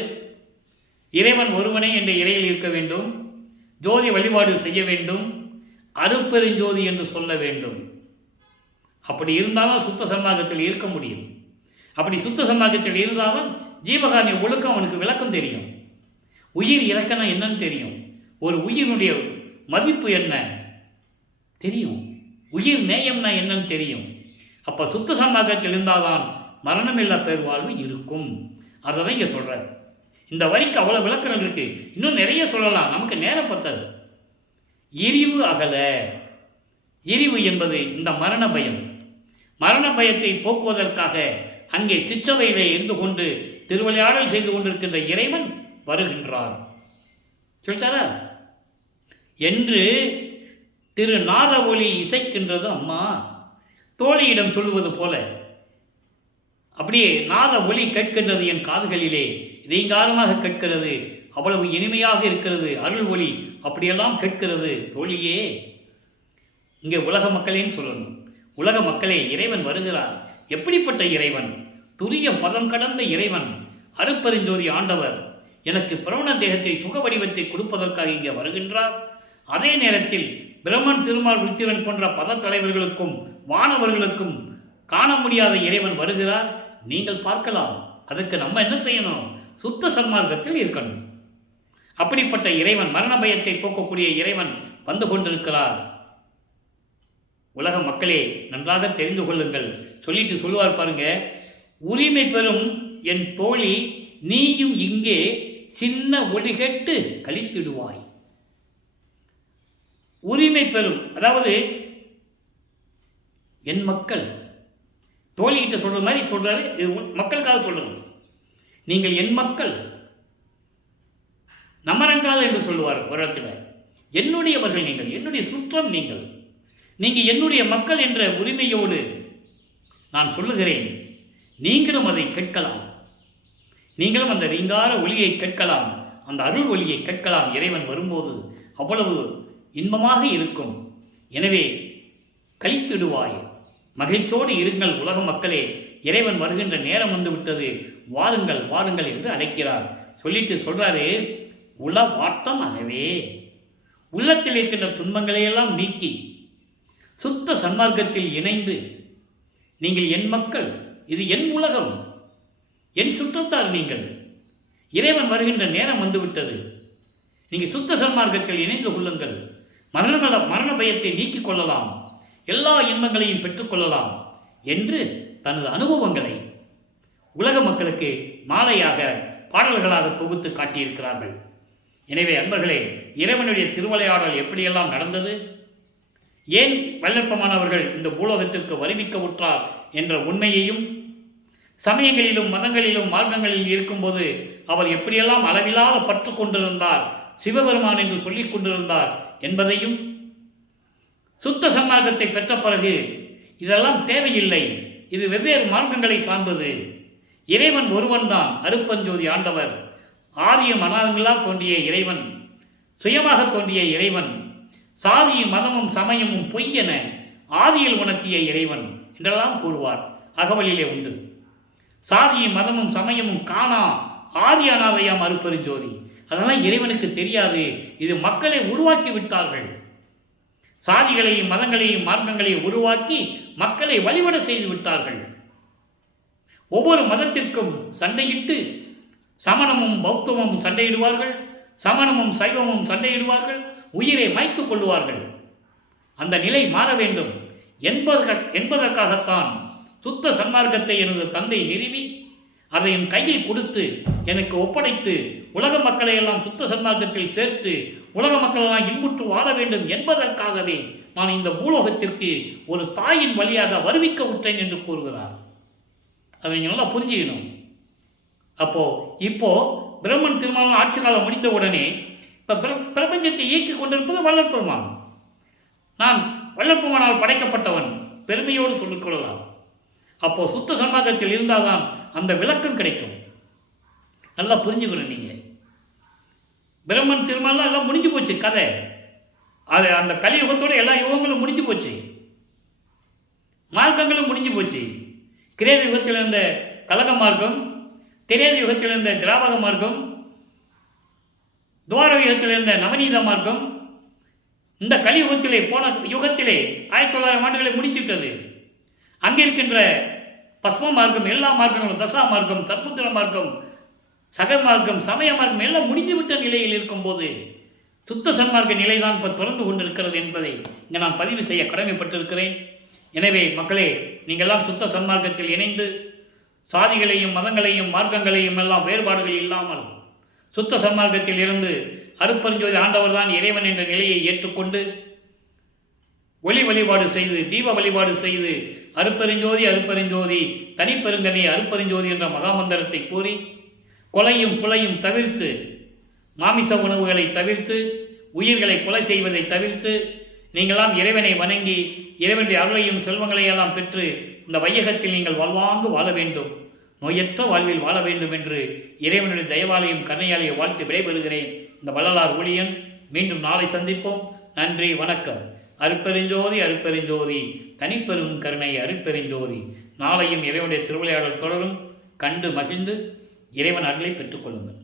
இறைவன் ஒருவனே என்ற இறையில் இருக்க வேண்டும். ஜோதி வழிபாடு செய்ய வேண்டும். அருட்பெருஞ்சோதி என்று சொல்ல வேண்டும். அப்படி இருந்தால்தான் சுத்த சன்மார்க்கத்தில் இருக்க முடியும். அப்படி சுத்த சன்மார்க்கத்தில் இருந்தால்தான் ஜீவகாருண்ய ஒழுக்கம் அவனுக்கு விளக்கம் தெரியும். உயிர் இறக்கணும் என்னன்னு தெரியும். ஒரு உயிரினுடைய மதிப்பு என்ன தெரியும். உயிர் நேயம்னா என்னன்னு தெரியும். அப்போ சுத்த சன்மார்க்கத்தில் இருந்தால்தான் மரணமில்லா பெருவாழ்வு இருக்கும். அதை தான் இங்கே சொல்கிறார். இந்த வரிக்கு அவ்வளோ விளக்கங்கள் இருக்கு. இன்னும் நிறைய சொல்லலாம், நமக்கு நேரம் பத்தாது. எரிவு அகல. எரிவு என்பது இந்த மரண பயம். மரண பயத்தை போக்குவதற்காக அங்கே சிற்றவையிலே இருந்து கொண்டு திருவிளையாடல் செய்து கொண்டிருக்கின்ற இறைவன் வருகின்றார். சொல்லிட்டாரா என்று திரு நாத ஒலி இசைக்கின்றது அம்மா. தோழியிடம் சொல்லுவது போல அப்படியே நாத ஒலி கேட்கின்றது என் காதுகளிலே. ரீங்காரமாக கேட்கிறது. அவ்வளவு இனிமையாக இருக்கிறது. அருள் ஒளி அப்படியெல்லாம் கேட்கிறது. தோழியே, இங்கே உலக மக்களேன்னு சொல்லணும். உலக மக்களே, இறைவன் வருகிறார். எப்படிப்பட்ட இறைவன்? துரிய பதம் கடந்த இறைவன், அருட்பெருஞ்சோதி ஆண்டவர் எனக்கு பிரவண தேகத்தை சுக வடிவத்தை கொடுப்பதற்காக இங்கே வருகின்றார். அதே நேரத்தில் பிரம்மன், திருமால், ருத்திரன் போன்ற பத தலைவர்களுக்கும் வானவர்களுக்கும் காண முடியாத இறைவன் வருகிறார். நீங்கள் பார்க்கலாம். அதுக்கு நம்ம என்ன செய்யணும்? சுத்த சன்மார்க்கத்தில் இருக்கணும். அப்படிப்பட்ட இறைவன், மரண பயத்தை போக்கக்கூடிய இறைவன் வந்து கொண்டிருக்கிறார். உலக மக்களே, நன்றாக தெரிந்து கொள்ளுங்கள். சொல்லிட்டு சொல்லுவார் பாருங்க, உரிமை பெறும் என் தோழி நீயும் இங்கே சின்ன ஒளி கேட்டு கழித்திடுவாய். உரிமை பெறும், அதாவது என் மக்கள், தோழிகிட்ட சொல்ற மாதிரி சொல்றாரு. இது மக்களுக்காக சொல்றது. நீங்கள் என் மக்கள், நமரங்கால் என்று சொல்லுவார் ஒரு இடத்துல. என்னுடையவர்கள் நீங்கள், என்னுடைய சுற்றம் நீங்கள், நீங்கள் என்னுடைய மக்கள் என்ற உரிமையோடு நான் சொல்லுகிறேன். நீங்களும் அதை கேட்கலாம். நீங்களும் அந்த ரீங்கார ஒளியை கேட்கலாம். அந்த அருள் ஒளியை கேட்கலாம். இறைவன் வரும்போது அவ்வளவு இன்பமாக இருக்கும். எனவே கழித்திடுவாய், மகிழ்ச்சியோடு இருங்கள் உலக மக்களே. இறைவன் வருகின்ற நேரம் வந்து விட்டது. வாருங்கள் வாருங்கள் என்று அழைக்கிறார். சொல்லிட்டு சொல்றாரு, உளவாட்டம் அறவே. உள்ளத்தில் இருக்கின்ற துன்பங்களையெல்லாம் நீக்கி சுத்த சன்மார்க்கத்தில் இணைந்து, நீங்கள் என் மக்கள், இது என் உலகம், என் சுற்றத்தார் நீங்கள். இறைவன் வருகின்ற நேரம் வந்துவிட்டது. நீங்கள் சுத்த சன்மார்க்கத்தில் இணைந்து கொள்ளுங்கள். மரண பயத்தை நீக்கிக் கொள்ளலாம். எல்லா இன்பங்களையும் பெற்றுக்கொள்ளலாம் என்று தனது அனுபவங்களை உலக மக்களுக்கு மாலையாக, பாடல்களாக தொகுத்து காட்டியிருக்கிறார்கள். எனவே அன்பர்களே, இறைவனுடைய திருவிளையாடல் எப்படியெல்லாம் நடந்தது, ஏன் வல்லற்பமானவர்கள் இந்த பூலோகத்திற்கு வருவிக்க உற்றார் என்ற உண்மையையும், சமயங்களிலும் மதங்களிலும் மார்க்கங்களில் இருக்கும்போது அவர் எப்படியெல்லாம் அளவில்லாத பற்று கொண்டிருந்தார், சிவபெருமான் என்று சொல்லிக் கொண்டிருந்தார் என்பதையும், சுத்த சன்மார்க்கத்தை பெற்ற பிறகு இதெல்லாம் தேவையில்லை, இது வெவ்வேறு மார்க்கங்களை சார்ந்தது, இறைவன் ஒருவன் தான் அருட்பெருஞ்சோதி ஆண்டவர், ஆதியும் அனாதங்களா தோன்றிய இறைவன், சுயமாக தோன்றிய இறைவன், சாதியும் மதமும் சமயமும் பொய் என ஆதியில் உணர்த்திய இறைவன் என்றெல்லாம் கூறுவார். அகவலிலே உண்டு. சாதியும் மதமும் சமயமும் காணா ஆதி அனாதையாம் அருட்பெருஞ்சோதி. அதெல்லாம் இறைவனுக்கு தெரியாது. இது மக்களை உருவாக்கி விட்டார்கள். சாதிகளையும் மதங்களையும் மார்க்கங்களையும் உருவாக்கி மக்களை வழிபட செய்து விட்டார்கள். ஒவ்வொரு மதத்திற்கும் சண்டையிட்டு சமணமும் பௌத்தமும் சண்டையிடுவார்கள், சமணமும் சைவமும் சண்டையிடுவார்கள், உயிரை மாய்த்துக் கொள்வார்கள். அந்த நிலை மாற வேண்டும் என்பதற்காகத்தான் சுத்த சன்மார்க்கத்தை எனது தந்தை நிறுவி அதை என் கையில் கொடுத்து எனக்கு ஒப்படைத்து உலக மக்களை எல்லாம் சுத்த சன்மார்க்கத்தில் சேர்த்து உலக மக்கள் எல்லாம் இன்புற்று வாழ வேண்டும் என்பதற்காகவே நான் இந்த பூலோகத்திற்கு ஒரு தாயின் வழியாக வருவிக்க விட்டேன் என்று கூறுகிறார். அதை நீங்கள் நல்லா புரிஞ்சுக்கணும். இப்போ பிரம்மன் திருமால் ஆட்சி காலம் முடிந்த உடனே இப்போ பிரபஞ்சத்தை இயக்கிக் கொண்டிருப்பது வல்லற்பெருமான். நான் வல்லற்பெருமானால் படைக்கப்பட்டவன் பெருமையோடு சொல்லிக்கொள்ளலாம். அப்போ சுத்த சன்மார்க்கத்தில் இருந்தால்தான் அந்த விளக்கம் கிடைக்கும். நல்லா புரிஞ்சுக்கணும். நீங்கள் பிரம்மன் திருமாலாம் எல்லாம் முடிஞ்சு போச்சு கதை. அது அந்த கலியுகத்தோடு எல்லா யுகங்களும் முடிஞ்சு போச்சு, மார்க்கங்களும் முடிஞ்சு போச்சு. கிரேத யுகத்தில் இருந்த கலக மார்க்கம், திரேத யுகத்தில் இருந்த திராவக மார்க்கம், துவார யுகத்தில் இருந்த நவநீத மார்க்கம், இந்த கலியுகத்திலே போன யுகத்திலே 1900 ஆண்டுகளை முடித்துவிட்டது. அங்கே இருக்கின்ற பஸ்ம மார்க்கம், எல்லா மார்க்கங்களும், தசா மார்க்கம், சத்புத்திர மார்க்கம், சக மார்க்கம், சமய மார்க்கம் எல்லாம் முடிந்துவிட்ட நிலையில் இருக்கும்போது சுத்த சன்மார்க்க நிலைதான் இப்போ தொடர்ந்து கொண்டிருக்கிறது என்பதை இங்கே நான் பதிவு செய்ய கடமைப்பட்டிருக்கிறேன். எனவே மக்களே, நீங்கள்லாம் சுத்த சன்மார்க்கத்தில் இணைந்து சாதிகளையும் மதங்களையும் மார்க்கங்களையும் எல்லாம் வேறுபாடுகள் இல்லாமல் சுத்த சன்மார்க்கத்தில் இருந்து அருட்பெருஞ்சோதி ஆண்டவர் தான் இறைவன் என்ற நிலையை ஏற்றுக்கொண்டு ஒளி வழிபாடு செய்து, தீப வழிபாடு செய்து, அருட்பெருஞ்சோதி அருட்பெருஞ்சோதி தனிப்பெருங்கனி அருட்பெருஞ்சோதி என்ற மகாமந்திரத்தை கூறி கொலையும் புலையும் தவிர்த்து, மாமிச உணவுகளை தவிர்த்து, உயிர்களை கொலை செய்வதை தவிர்த்து, நீங்களாம் இறைவனை வணங்கி இறைவனுடைய அருளையும் செல்வங்களையெல்லாம் பெற்று இந்த வையகத்தில் நீங்கள் வாழ்வாங்கு வாழ வேண்டும், நோயற்ற வாழ்வில் வாழ வேண்டும் என்று இறைவனுடைய தயவாலையும் கருணையாலையும் வாழ்த்து விடைபெறுகிறேன். இந்த வள்ளலார் ஊழியன். மீண்டும் நாளை சந்திப்போம். நன்றி, வணக்கம். அருட்பெருஞ்சோதி அருட்பெருஞ்சோதி தனிப்பெரும் கருணை அருட்பெருஞ்சோதி. நாளையும் இறைவனுடைய திருவிளையாடல் தொடரும். கண்டு மகிழ்ந்து இறைவன் அருளை பெற்றுக்கொள்ளுங்கள்.